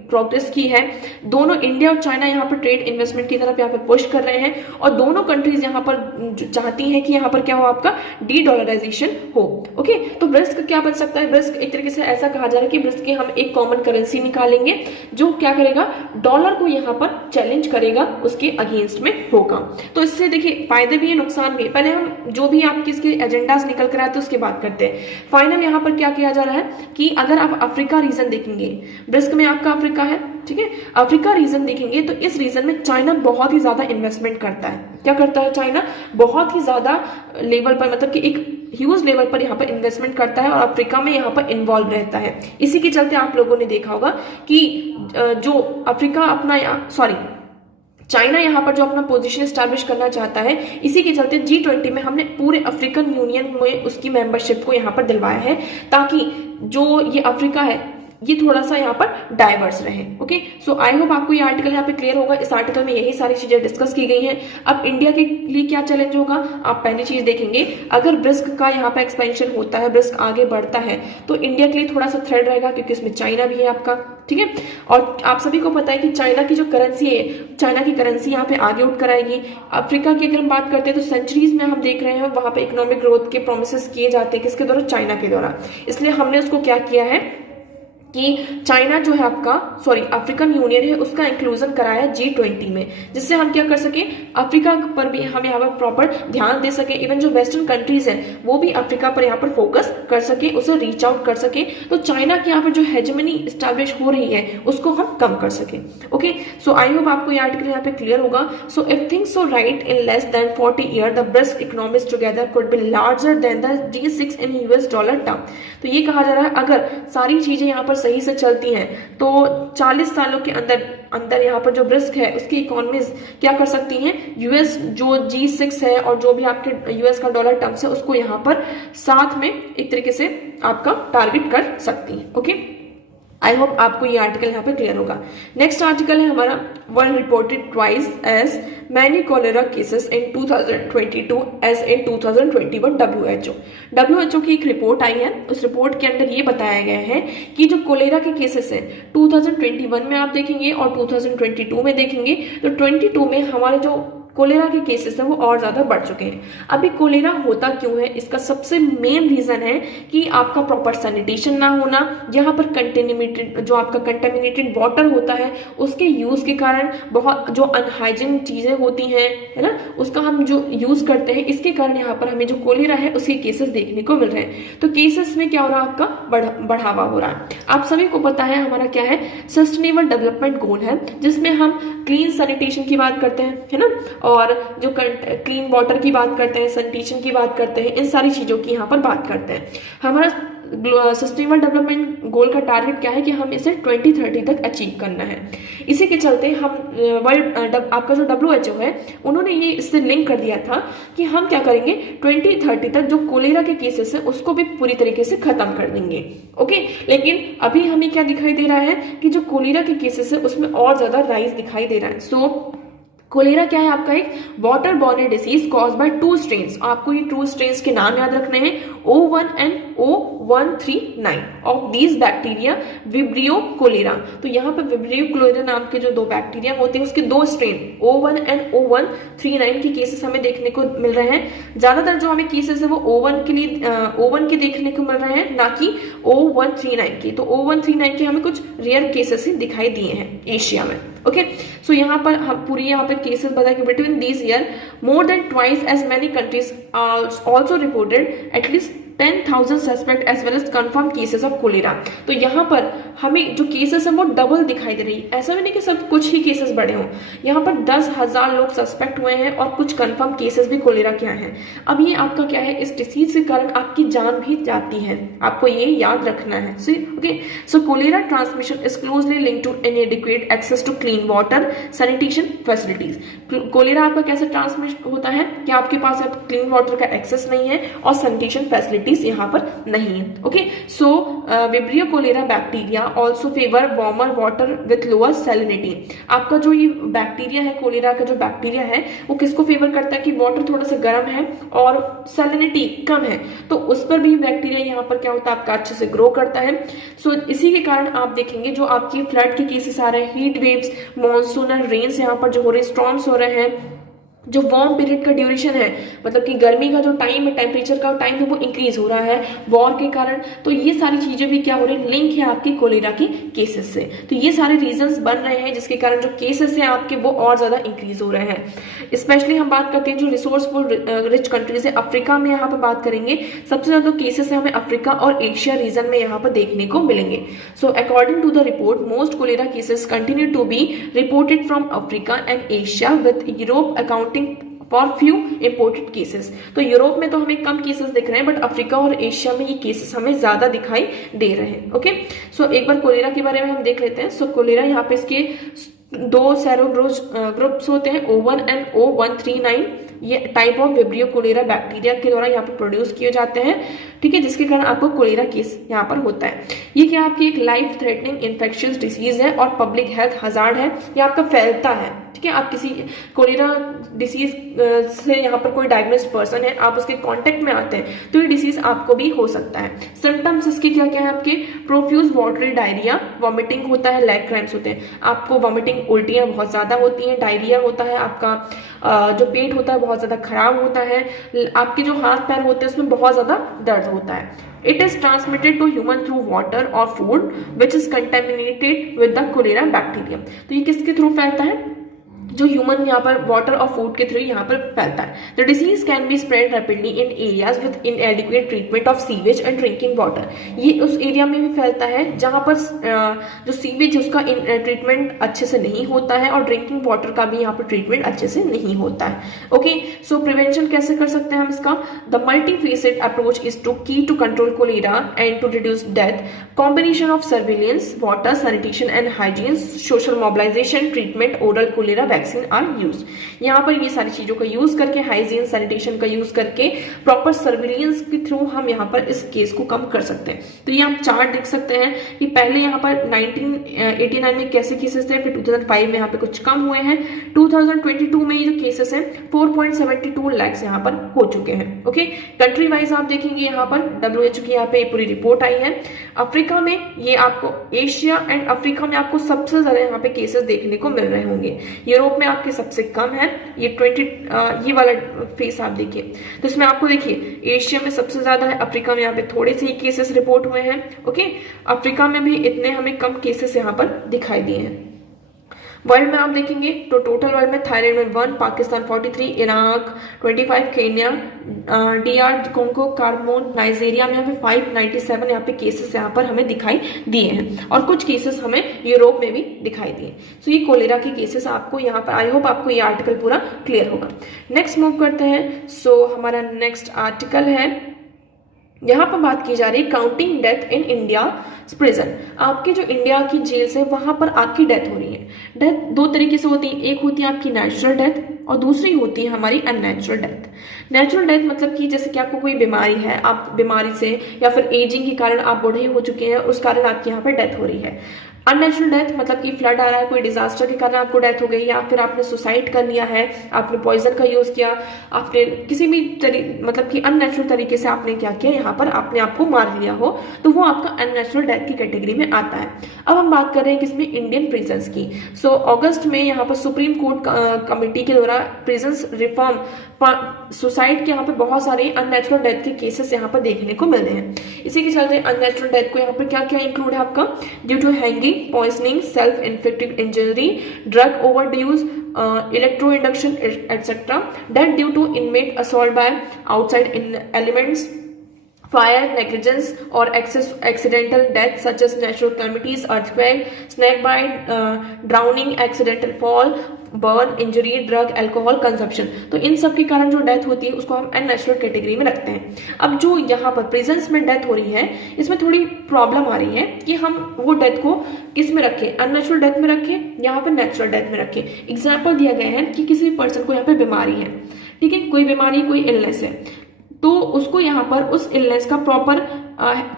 प्रोग्रेस की है। दोनों इंडिया और चाइना यहाँ पर ट्रेड इन्वेस्टमेंट की तरफ यहाँ पर पुश कर रहे हैं, और दोनों कंट्रीज यहाँ पर चाहती हैं कि यहाँ पर क्या हो, आपका डी डॉलराइजेशन हो। ओके, तो ब्रिक्स क्या बन सकता है? ब्रिक्स एक तरीके से ऐसा कहा जा रहा है कि ब्रिक्स की हम एक कॉमन करेंसी निकालेंगे जो क्या करेगा, डॉलर को यहाँ पर चैलेंज करेगा, उसके अगेंस्ट में होगा। तो इससे देखिए फायदे भी है, नुकसान भी। पहले हम जो भी आपके इसके एजेंडास निकल कर आते हैं उसके बात करते हैं। फाइनल यहाँ पर क्या किया जा रहा है कि अगर आप अफ्रीका रीजन देखेंगे, ब्रिक्स में आपका अफ्रीका है, ठीक है, अफ्रीका रीजन देखेंगे तो इस रीजन में चाइना बहुत ही ज्यादा इन्वेस्टमेंट करता है। क्या करता है चाइना? बहुत ही ज्यादा लेवल पर, मतलब कि एक ह्यूज लेवल पर यहाँ पर इन्वेस्टमेंट करता है और अफ्रीका में यहाँ पर इन्वॉल्व रहता है। इसी के चलते आप लोगों ने देखा होगा कि जो अफ्रीका अपना चाइना यहाँ पर जो अपना पोजीशन एस्टैब्लिश करना चाहता है, इसी के चलते G20 में हमने पूरे अफ्रीकन यूनियन में उसकी मेंबरशिप को यहाँ पर दिलवाया है, ताकि जो ये अफ्रीका है ये थोड़ा सा यहाँ पर डाइवर्स रहे। ओके, सो आई होप आपको ये आर्टिकल यहाँ पे क्लियर होगा। इस आर्टिकल में यही सारी चीजें डिस्कस की गई हैं। अब इंडिया के लिए क्या चैलेंज होगा, आप पहली चीज देखेंगे, अगर ब्रिक्स का यहाँ पे एक्सपेंशन होता है, ब्रिक्स आगे बढ़ता है, तो इंडिया के लिए थोड़ा सा थ्रेड रहेगा, क्योंकि इसमें चाइना भी है आपका, ठीक है। और आप सभी को पता है कि चाइना की जो करेंसी है, चाइना की करेंसी यहाँ पे आगे उठ कर आएगी। अफ्रीका की अगर हम बात करते हैं तो सेंचुरीज में हम देख रहे हैं वहां पे इकोनॉमिक ग्रोथ के प्रोमिसेस किए जाते हैं, किसके द्वारा? चाइना के द्वारा। इसलिए हमने उसको क्या किया है कि चाइना जो है आपका, अफ्रीकन यूनियन है, उसका इंक्लूजन कराया G20 में, जिससे हम क्या कर सके, अफ्रीका पर भी हम यहाँ पर प्रॉपर ध्यान दे सके। इवन जो वेस्टर्न कंट्रीज हैं वो भी अफ्रीका पर यहाँ पर फोकस कर सके, उसे रीच आउट कर सके, तो चाइना की यहाँ पर जो हेजेमनी स्टैब्लिश हो रही है उसको हम कम कर सके। ओके, सो आई होप आपको ये आर्टिकल यहाँ पे क्लियर होगा। So if things so right in less than 40 year the BRICS economies together could be larger than the G6 in US dollar term. तो ये कहा जा रहा है अगर सारी चीजें यहाँ पर सही से चलती हैं तो 40 सालों के अंदर यहाँ पर जो ब्रिक्स है उसकी इकोनॉमीज क्या कर सकती हैं, US जो G6 है और जो भी आपके US का डॉलर टर्म्स है उसको यहाँ पर साथ में एक तरीके से आपका टारगेट कर सकती हैं। ओके, आई होप आपको ये आर्टिकल यहाँ पे क्लियर होगा। नेक्स्ट आर्टिकल है हमारा, world reported twice as many cholera cases in 2022 as in 2021 WHO की एक रिपोर्ट आई है। उस रिपोर्ट के अंदर ये बताया गया है कि जो कोलेरा के केसेस हैं 2021 में आप देखेंगे और 2022 में देखेंगे तो 22 में हमारे जो कोलेरा के केसेस हैं वो और ज्यादा बढ़ चुके हैं। अभी कोलेरा होता क्यों है, इसका सबसे मेन रीजन है कि आपका प्रॉपर सैनिटेशन ना होना, यहाँ पर जो आपका कंटेमिनेटेड वाटर होता है उसके यूज के कारण बहुत जो अनहाइजीन चीजें होती हैं, है ना, उसका हम जो यूज करते हैं, इसके कारण यहाँ पर हमें जो कोलेरा है उसके केसेस देखने को मिल रहे हैं। तो केसेस में क्या हो रहा है, आपका बढ़ावा हो रहा है। आप सभी को पता है हमारा क्या है, सस्टेनेबल डेवलपमेंट गोल है, जिसमें हम क्लीन सैनिटेशन की बात करते हैं, है ना, और जो क्लीन वाटर की बात करते हैं, सैनिटेशन की बात करते हैं, इन सारी चीजों की यहाँ पर बात करते हैं। हमारा सस्टेनेबल डेवलपमेंट गोल का टारगेट क्या है कि हम इसे 2030 तक अचीव करना है। इसी के चलते हम आपका जो WHO है उन्होंने ये इससे लिंक कर दिया था कि हम क्या करेंगे, 2030 तक जो कोलेरा के केसेस है उसको भी पूरी तरीके से खत्म कर देंगे। ओके, लेकिन अभी हमें क्या दिखाई दे रहा है कि जो कोलेरा के केसेस है उसमें और ज्यादा राइज दिखाई दे रहा है। सो कोलेरा क्या है, आपका एक water borne disease cause by 2 strains. आपको ये 2 स्ट्रेन्स के नाम याद रखने हैं, O1 and O139 of these bacteria Vibrio cholera. तो यहाँ पर विब्रियो कोलेरा नाम के जो दो बैक्टीरिया होते हैं उसके दो स्ट्रेन O1 एंड O139 के केसेस हमें देखने को मिल रहे हैं। ज्यादातर जो हमें केसेस है वो O1 के देखने को मिल रहे हैं, ना कि O139 के। तो O139 के हमें कुछ रेयर केसेस ही दिखाई दिए हैं एशिया में। ओके, सो यहाँ पर हम पूरी यहाँ पर केसेस बताया कि between this year more than twice as many countries also reported at least 10,000 suspect as well as confirm cases of cholera. तो यहाँ पर हमें जो केसेस है वो डबल दिखाई दे रही है। ऐसा भी नहीं कि सब कुछ ही केसेस बड़े हों, यहाँ पर 10,000 लोग सस्पेक्ट हुए हैं और कुछ कंफर्म केसेस भी कोलेरा के हैं। अब ये आपका क्या है, इस डिसीज के कारण आपकी जान भी जाती है, आपको ये याद रखना है। Okay, so cholera transmission is closely linked to inadequate access to clean water sanitation facilities. Cholera आपका कैसे ट्रांसमिट होता है कि आपके पास क्लीन वाटर का एक्सेस नहीं है और सैनिटेशन फैसिलिटीज यहाँ पर नहीं है। Okay, so Vibrio cholera bacteria also favour warmer water with lower salinity. आपका जो ये बैक्टीरिया है, कोलेरा का जो बैक्टीरिया है वो किसको फेवर करता है कि वाटर थोड़ा सा गर्म है और सैलिनिटी कम है, तो उस पर भी बैक्टीरिया यहाँ पर क्या होता है आपका अच्छे से ग्रो करता है। सो इसी के कारण आप देखेंगे जो आपकी फ्लड के केसेस आ रहे हैं, हीट वेव्स, मॉनसूनल रेन्स यहाँ पर जो हो रहे हैं, स्टॉर्म्स हो रहे हैं, जो वार्म पीरियड का ड्यूरेशन है, मतलब कि गर्मी का जो टाइम है, टेम्परेचर का टाइम है वो इंक्रीज हो रहा है वॉर के कारण। तो ये सारी चीजें भी क्या हो रही है, लिंक है आपकी कोलेरा के केसेस से। तो ये सारे रीजंस बन रहे हैं जिसके कारण जो केसेस हैं आपके वो और ज्यादा इंक्रीज हो रहे हैं। स्पेशली हम बात करते हैं जो रिसोर्सफुल रिच कंट्रीज है, अफ्रीका में यहाँ पर बात करेंगे, सबसे ज्यादा केसेस है हमें अफ्रीका और एशिया रीजन में यहाँ पर देखने को मिलेंगे। So according to the report most cholera cases continue to be reported from Africa and Asia with Europe accounting for few imported cases. तो यूरोप में तो हमें कम केसेस दिख रहे हैं, बट अफ्रीका और एशिया में ये केसेस हमें ज्यादा दिखाई दे रहे हैं। ओके, सो एक बार कोलेरा के बारे में हम देख लेते हैं। सो कोलेरा यहाँ पे इसके दो ग्रुप्स होते हैं, O1 एंड O139। ये type of Vibrio cholera bacteria के द्वारा यहाँ पर प्रोड्यूस किए जाते हैं, ठीक है, जिसके कारण आपको कोलेरा केस यहाँ पर होता है। ये क्या आपकी एक लाइफ थ्रेटनिंग इन्फेक्शियस डिसीज है और पब्लिक हेल्थ हजार्ड है, ये आपका फैलता है, ठीक है। आप किसी कोलेरा डिसीज से यहाँ पर कोई डायग्नोस्ड पर्सन है, आप उसके कांटेक्ट में आते हैं तो ये डिसीज आपको भी हो सकता है। सिम्टम्स इसके क्या क्या है आपके, प्रोफ्यूज वाटरी डायरिया, वॉमिटिंग होता है, लेग क्रैम्प्स होते हैं, आपको वॉमिटिंग उल्टियां बहुत ज्यादा होती हैं, डायरिया होता है, आपका जो पेट होता है बहुत ज्यादा खराब होता है, आपके जो हाथ पैर होते हैं उसमें बहुत ज्यादा दर्द होता है। It is transmitted to human through water or food which is contaminated with the cholera bacterium। तो ये किसके थ्रू फैलता है, जो ह्यूमन यहाँ पर वाटर और फूड के थ्रू यहाँ पर फैलता है। The disease can be spread rapidly in areas with इनएडिक्वेट treatment of sewage and drinking water. ये उस एरिया में भी फैलता है जहाँ पर जो सीवेज उसका ट्रीटमेंट अच्छे से नहीं होता है और ड्रिंकिंग वाटर का भी यहाँ पर ट्रीटमेंट अच्छे से नहीं होता है। ओके, सो प्रिवेंशन कैसे कर सकते हैं हम इसका, the multifaceted approach is to key to control cholera and to reduce death. Combination of surveillance, water, sanitation and hygiene, social mobilisation, treatment, oral cholera vaccine are use. यहाँ पर ये सारी चीजों का यूज करके, हाइजीन, सैनिटेशन का use करके, proper surveillance के थ्रू हम यहाँ पर इस केस को कम कर सकते हैं। तो ये आप चार्ट देख सकते हैं कि पहले यहाँ पर 1989 में कैसे केसेस थे, फिर 2005 में यहाँ पे कुछ कम हुए हैं, 2022 में ये जो केसेस हैं 4.72 लाख यहाँ पर हो चुके हैं। ओके, कंट्री वाइज आप देखेंगे यहाँ पर WHO की यहाँ पे पूरी रिपोर्ट आई है। अफ्रीका में ये आपको, एशिया एंड अफ्रीका में आपको सबसे ज्यादा यहाँ पे केसेस देखने को मिल रहे होंगे, यूरोप में आपके सबसे कम है। ये 20 ये वाला फेस आप देखिए, तो इसमें आपको देखिए एशिया में सबसे ज्यादा है, अफ्रीका में यहाँ पे थोड़े से ही केसेस रिपोर्ट हुए हैं। ओके, अफ्रीका में भी इतने हमें कम केसेस यहाँ पर दिखाई दिए हैं। वर्ल्ड में आप देखेंगे तो टोटल वर्ल्ड में थाईलैंड में 1, Pakistan 43, Iraq 25, Kenya, DR Congo, Cameroon, Nigeria में हमें 597 यहाँ पे केसेस यहाँ पर हमें दिखाई दिए हैं और कुछ केसेस हमें यूरोप में भी दिखाई दिए। सो ये कोलेरा के केसेस आपको यहाँ पर, आई होप आपको ये आर्टिकल पूरा क्लियर होगा। नेक्स्ट मूव करते हैं। सो हमारा नेक्स्ट आर्टिकल है, यहाँ पर बात की जा रही है counting death in India prison. आपके जो इंडिया की जेल से वहां पर आपकी डेथ हो रही है। डेथ दो तरीके से होती है, एक होती है आपकी नेचुरल डेथ, और दूसरी होती है हमारी अननेचुरल डेथ। नेचुरल डेथ मतलब कि जैसे कि आपको कोई बीमारी है, आप बीमारी से या फिर एजिंग के कारण आप बूढ़े हो चुके हैं, उस कारण आपकी यहाँ पर डेथ हो रही है। अननेचुरल डेथ मतलब कि फ्लड आ रहा है, कोई डिजास्टर के कारण आपको डेथ हो गई, या फिर आपने सुसाइड कर लिया है, आपने पॉइजन का यूज किया, आपने किसी भी मतलब कि अननेचुरल तरीके से आपने क्या किया, यहाँ पर आपने आपको मार लिया हो, तो वो आपका अननेचुरल डेथ की कैटेगरी में आता है। अब हम बात कर रहे हैं किसमें, इंडियन प्रिजन्स की। सो अगस्त में यहाँ पर सुप्रीम कोर्ट कमेटी के द्वारा प्रिजन्स रिफॉर्म सुसाइड के यहाँ पे बहुत सारे अननेचुरल डेथ के केसेस यहाँ पर देखने को मिल रहे हैं। इसी के चलते अननेचुरल डेथ को यहाँ पर क्या क्या इंक्लूड है आपका, due to hanging, poisoning, self infected injury, drug overdose, electroinduction, etc. Death due to inmate assault by outside elements, fire, negligence, or accidental death such as natural calamities, earthquake, snake bite, drowning, accidental fall, burn, injury, drug, alcohol consumption. तो इन सब के कारण जो death होती है उसको हम unnatural category में रखते हैं। अब जो यहाँ पर प्रिजन्स में डेथ हो रही है, इसमें थोड़ी प्रॉब्लम आ रही है कि हम वो डेथ को किस में रखें, अननेचुरल डेथ में रखें, यहाँ पर नेचुरल डेथ में रखें। एग्जाम्पल दिया गया है कि किसी पर्सन को यहाँ पे बीमारी है, ठीक है, कोई बीमारी, कोई इलनेस है, तो उसको यहाँ पर उस इलनेस का प्रॉपर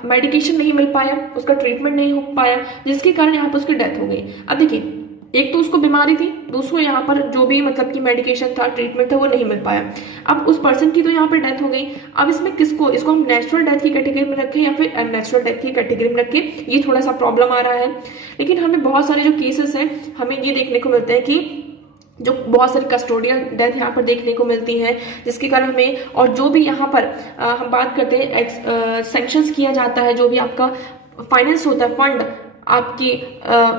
मेडिकेशन नहीं मिल पाया, उसका ट्रीटमेंट नहीं हो पाया, जिसके कारण यहाँ पर उसकी डेथ हो गई। अब देखिए, एक तो उसको बीमारी थी, दूसरो यहाँ पर जो भी मतलब कि मेडिकेशन था, ट्रीटमेंट था, वो नहीं मिल पाया। अब उस पर्सन की तो यहाँ पर डेथ हो गई। अब इसमें इसको हम नेचुरल डेथ की कैटेगरी में रखें या फिर अननेचुरल डेथ की कैटेगरी में रखें, ये थोड़ा सा प्रॉब्लम आ रहा है। लेकिन हमें बहुत सारे जो केसेस हैं, हमें ये देखने को मिलते हैं कि जो बहुत सारी कस्टोडियल डेथ यहाँ पर देखने को मिलती है, जिसके कारण हमें, और जो भी यहाँ पर हम बात करते हैं सैंक्शंस किया जाता है, जो भी आपका फाइनेंस होता है, फंड आपकी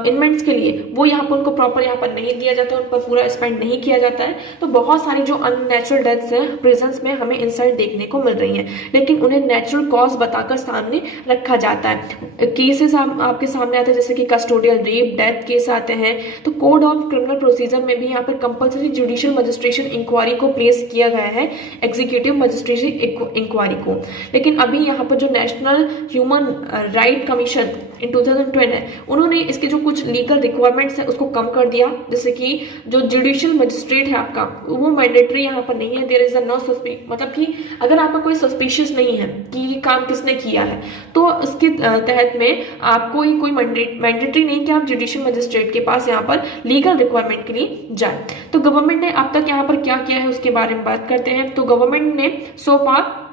इनमेंट्स के लिए, वो यहाँ पर उनको प्रॉपर यहाँ पर नहीं दिया जाता है, उन पर पूरा स्पेंड नहीं किया जाता है। तो बहुत सारी जो अननेचुरल डेथ्स हैं प्रिजन्स में हमें इंसल्ट देखने को मिल रही हैं, लेकिन उन्हें नेचुरल कॉज बताकर सामने रखा जाता है। केसेस आपके सामने आते हैं, जैसे कि कस्टोडियल रेप डेथ केस आते हैं, तो कोड ऑफ क्रिमिनल प्रोसीजर में भी यहाँ पर कंपल्सरी जुडिशियल मजिस्ट्रेशन इंक्वायरी को प्लेस किया गया है, एग्जीक्यूटिव मजिस्ट्रेशन इंक्वायरी को। लेकिन अभी यहाँ पर जो नेशनल ह्यूमन राइट कमीशन इन 2012 है, उन्होंने इसके जो कुछ लीगल रिक्वायरमेंट्स है उसको कम कर दिया। जैसे कि जो जुडिशियल मजिस्ट्रेट है आपका, वो मैंडेटरी यहाँ पर नहीं है। There is a no suspect, मतलब कि अगर आपका कोई सस्पिशियस नहीं है कि ये काम किसने किया है, तो इसके तहत में आपको ही कोई मैंडेटरी नहीं कि आप जुडिशियल मजिस्ट्रेट के पास यहाँ पर लीगल रिक्वायरमेंट के लिए जाए। तो गवर्नमेंट ने अब तक यहाँ पर क्या किया है उसके बारे में बात करते हैं। तो गवर्नमेंट ने सो फार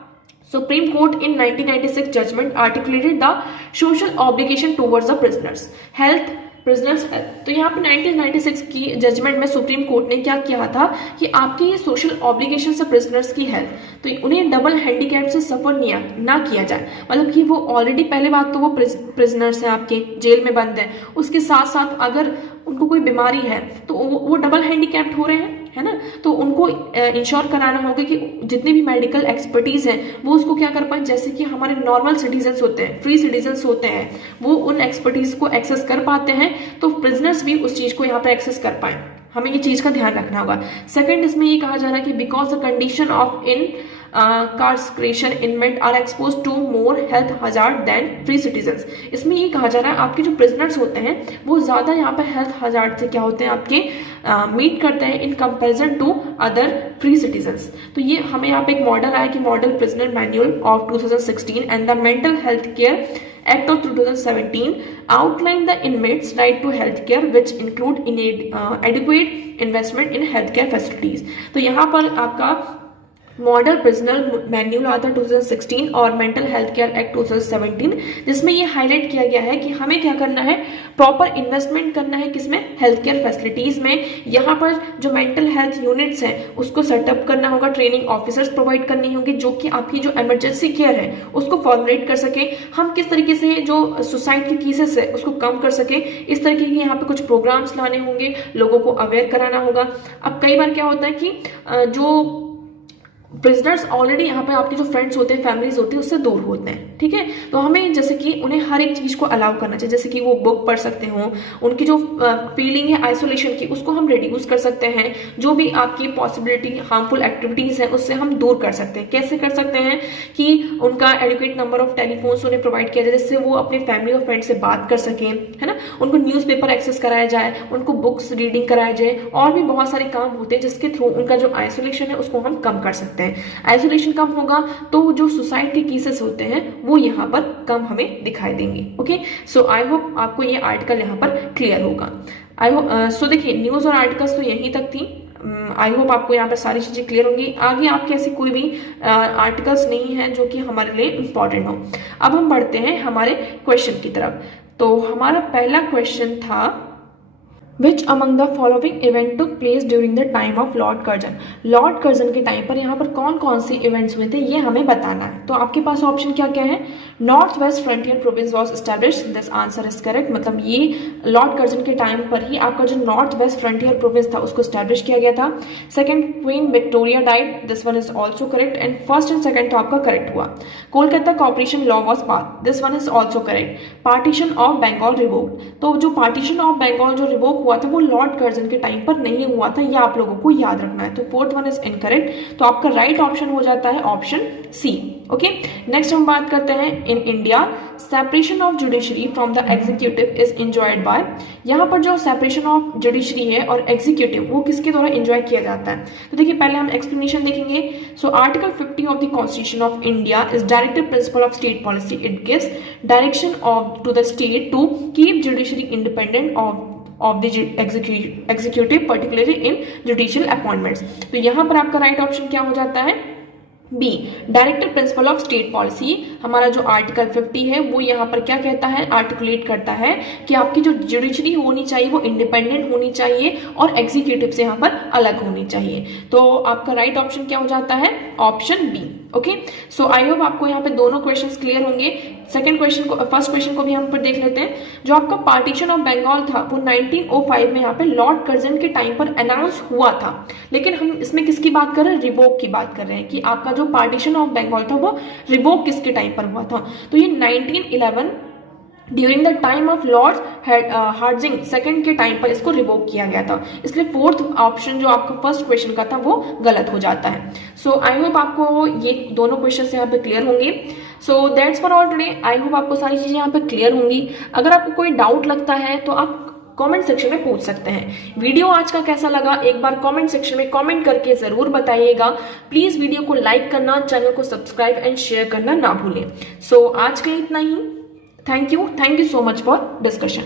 Supreme Court in 1996 judgment articulated the social obligation towards the prisoners health prisoners health. तो यहाँ पे 1996 की जजमेंट में सुप्रीम कोर्ट ने क्या किया था कि आपकी ये सोशल ऑब्लिगेशन है प्रिजनर्स की हेल्थ, तो उन्हें डबल हैंडीकैप से सफर ना किया जाए। मतलब कि वो ऑलरेडी, पहले बात तो वो प्रिजनर्स हैं, आपके जेल में बंद हैं, उसके साथ साथ अगर उनको कोई बीमारी है तो वो डबल हैंडीकैप्ड हो रहे हैं, है ना। तो उनको इंश्योर कराना होगा कि जितनी भी मेडिकल एक्सपर्टीज है वो उसको क्या कर पाए, जैसे कि हमारे नॉर्मल सिटीजन्स होते हैं, फ्री सिटीजन्स होते हैं, वो उन एक्सपर्टीज को एक्सेस कर पाते हैं, तो प्रिजनर्स भी उस चीज को यहाँ पर एक्सेस कर पाए। हमें ये चीज का ध्यान रखना होगा। सेकंड, इसमें ये कहा जा रहा है कि because the condition of incarceration inmate are exposed to more health hazard than free citizens। इसमें ये कहा जा रहा है आपके जो प्रिजनर्स होते हैं वो ज्यादा यहाँ पर हेल्थ हजार्ड से क्या होते हैं, आपके मीट करते हैं in comparison to other free citizens. तो ये हमें यहाँ पे एक मॉडल आया कि model prisoner manual of 2016 and the mental health care Act of 2017 outline the inmates' right to healthcare, which include adequate investment in healthcare facilities। तो यहाँ पर आपका मॉडल प्रिजनर मैन्यूल आता है 2016 और मेंटल हेल्थ केयर एक्ट 2017, जिसमें ये highlight किया गया है कि हमें क्या करना है, प्रॉपर इन्वेस्टमेंट करना है किसमें, हेल्थ केयर फैसिलिटीज में। यहाँ पर जो मेंटल हेल्थ यूनिट्स हैं उसको सेटअप करना होगा, ट्रेनिंग ऑफिसर्स प्रोवाइड करनी होंगी जो कि आपकी जो इमरजेंसी केयर है उसको फॉर्मुलेट कर सके, हम किस तरीके से जो सुसाइड के केसेस है उसको कम कर सके, इस तरीके के यहाँ पे कुछ प्रोग्राम्स लाने होंगे, लोगों को अवेयर कराना होगा। अब कई बार क्या होता है कि जो प्रिजनर्स ऑलरेडी यहाँ पे आपके जो फ्रेंड्स होते हैं, फैमिलीज होती है, उससे दूर होते हैं, ठीक है। तो हमें जैसे कि उन्हें हर एक चीज को अलाउ करना चाहिए, जैसे कि वो बुक पढ़ सकते हो, उनकी जो फीलिंग है आइसोलेशन की उसको हम रिड्यूस कर सकते हैं, जो भी आपकी पॉसिबिलिटी हार्मफुल एक्टिविटीज है उससे हम दूर कर सकते हैं। कैसे कर सकते हैं कि उनका एडुकेट नंबर ऑफ टेलीफोन्स उन्हें प्रोवाइड किया जाए, जिससे वो अपने फैमिली और फ्रेंड से बात कर सकें, है ना। उनको न्यूज़पेपर एक्सेस कराया जाए, उनको बुक्स रीडिंग कराया जाए, और भी बहुत सारे काम होते हैं जिसके थ्रू उनका जो आइसोलेशन है उसको हम कम कर सकते हैं। आइसोलेशन कम होगा तो जो सुसाइड के केसेस होते हैं वो यहाँ पर कम हमें दिखाई देंगे। ओके, सो आई होप आपको ये आर्टिकल यहाँ पर क्लियर होगा। आई होप सो देखिए, न्यूज और आर्टिकल्स तो यहीं तक थी। आई होप आपको यहाँ पर सारी चीजें क्लियर होंगी। आगे आपके ऐसी कोई भी आर्टिकल्स नहीं है जो कि हमारे लिए इंपॉर्टेंट हो। अब हम बढ़ते हैं हमारे क्वेश्चन की तरफ। तो हमारा पहला क्वेश्चन था, Which among the following event took place during the time of Lord Curzon? Lord Curzon के टाइम पर यहाँ पर कौन कौन से इवेंट्स हुए थे ये हमें बताना है। तो आपके पास ऑप्शन क्या क्या है? North west frontier province was established, this answer is correct. मतलब ये लॉर्ड कर्जन के टाइम पर ही आपका जो नॉर्थ वेस्ट फ्रंटियर प्रोविंस था उसको एस्टैब्लिश किया गया था। Second, queen Victoria died, this one is also correct. And first and second तो आपका करेक्ट हुआ। Kolkata corporation law was pass, this one is also correct. Partition of Bengal revoked, तो जो पार्टीशन ऑफ बंगाल जो रिवोक हुआ था वो लॉर्ड कर्जन के टाइम पर नहीं हुआ था, ये आप लोगों को याद रखना है। तो फोर्थ वन इज इनकरेक्ट, तो आपका राइट ऑप्शन हो जाता है ऑप्शन सी। ओके, नेक्स्ट हम बात करते हैं, in India separation of judiciary from the executive is enjoyed by. यहाँ पर जो सेपरेशन ऑफ जुडिशरी है और एग्जीक्यूटिव वो किसके द्वारा एंजॉय किया जाता है? तो देखिए पहले हम एक्सप्लेनेशन देखेंगे। So article 50 of the constitution of India is directive principle of state policy, it gives direction of to the state to keep judiciary independent of the executive particularly in judicial appointments। तो यहाँ पर आपका right option क्या हो जाता है? B, directive principle of state policy. हमारा जो आर्टिकल 50 है वो यहाँ पर क्या कहता है, आर्टिकुलेट करता है कि आपकी जो जुडिशरी होनी चाहिए वो इंडिपेंडेंट होनी चाहिए और एग्जीक्यूटिव से यहाँ पर अलग होनी चाहिए। तो आपका राइट ऑप्शन क्या हो जाता है? Option B. Okay, so I hope आपको यहाँ पे दोनों क्वेश्चंस क्लियर होंगे। सेकंड क्वेश्चन को, फर्स्ट क्वेश्चन को भी हम पर देख लेते हैं। जो आपका पार्टीशन ऑफ बंगाल था वो 1905 में यहाँ पे लॉर्ड कर्जन के टाइम पर अनाउंस हुआ था, लेकिन हम इसमें किसकी बात कर रहे हैं? रिवोक की बात कर रहे हैं कि आपका जो पार्टीशन ऑफ बंगाल था वो रिवोक किसके टाइम पर हुआ था? तो ये 1911 during the time of Lord Hardinge second के टाइम पर इसको रिवोक किया गया था। इसलिए फोर्थ ऑप्शन जो आपका फर्स्ट क्वेश्चन का था वो गलत हो जाता है। सो आई होप आपको ये दोनों क्वेश्चन यहाँ पे क्लियर होंगे। So that's for all today. I hope आपको सारी चीजें यहाँ पे क्लियर होंगी। अगर आपको कोई डाउट लगता है तो आप कमेंट सेक्शन में पूछ सकते हैं। वीडियो आज का कैसा लगा एक बार कमेंट सेक्शन में कमेंट करके जरूर बताइएगा। प्लीज वीडियो को लाइक करना, चैनल को सब्सक्राइब एंड शेयर करना ना भूलें। सो आज के लिए इतना ही। Thank you so much for discussion.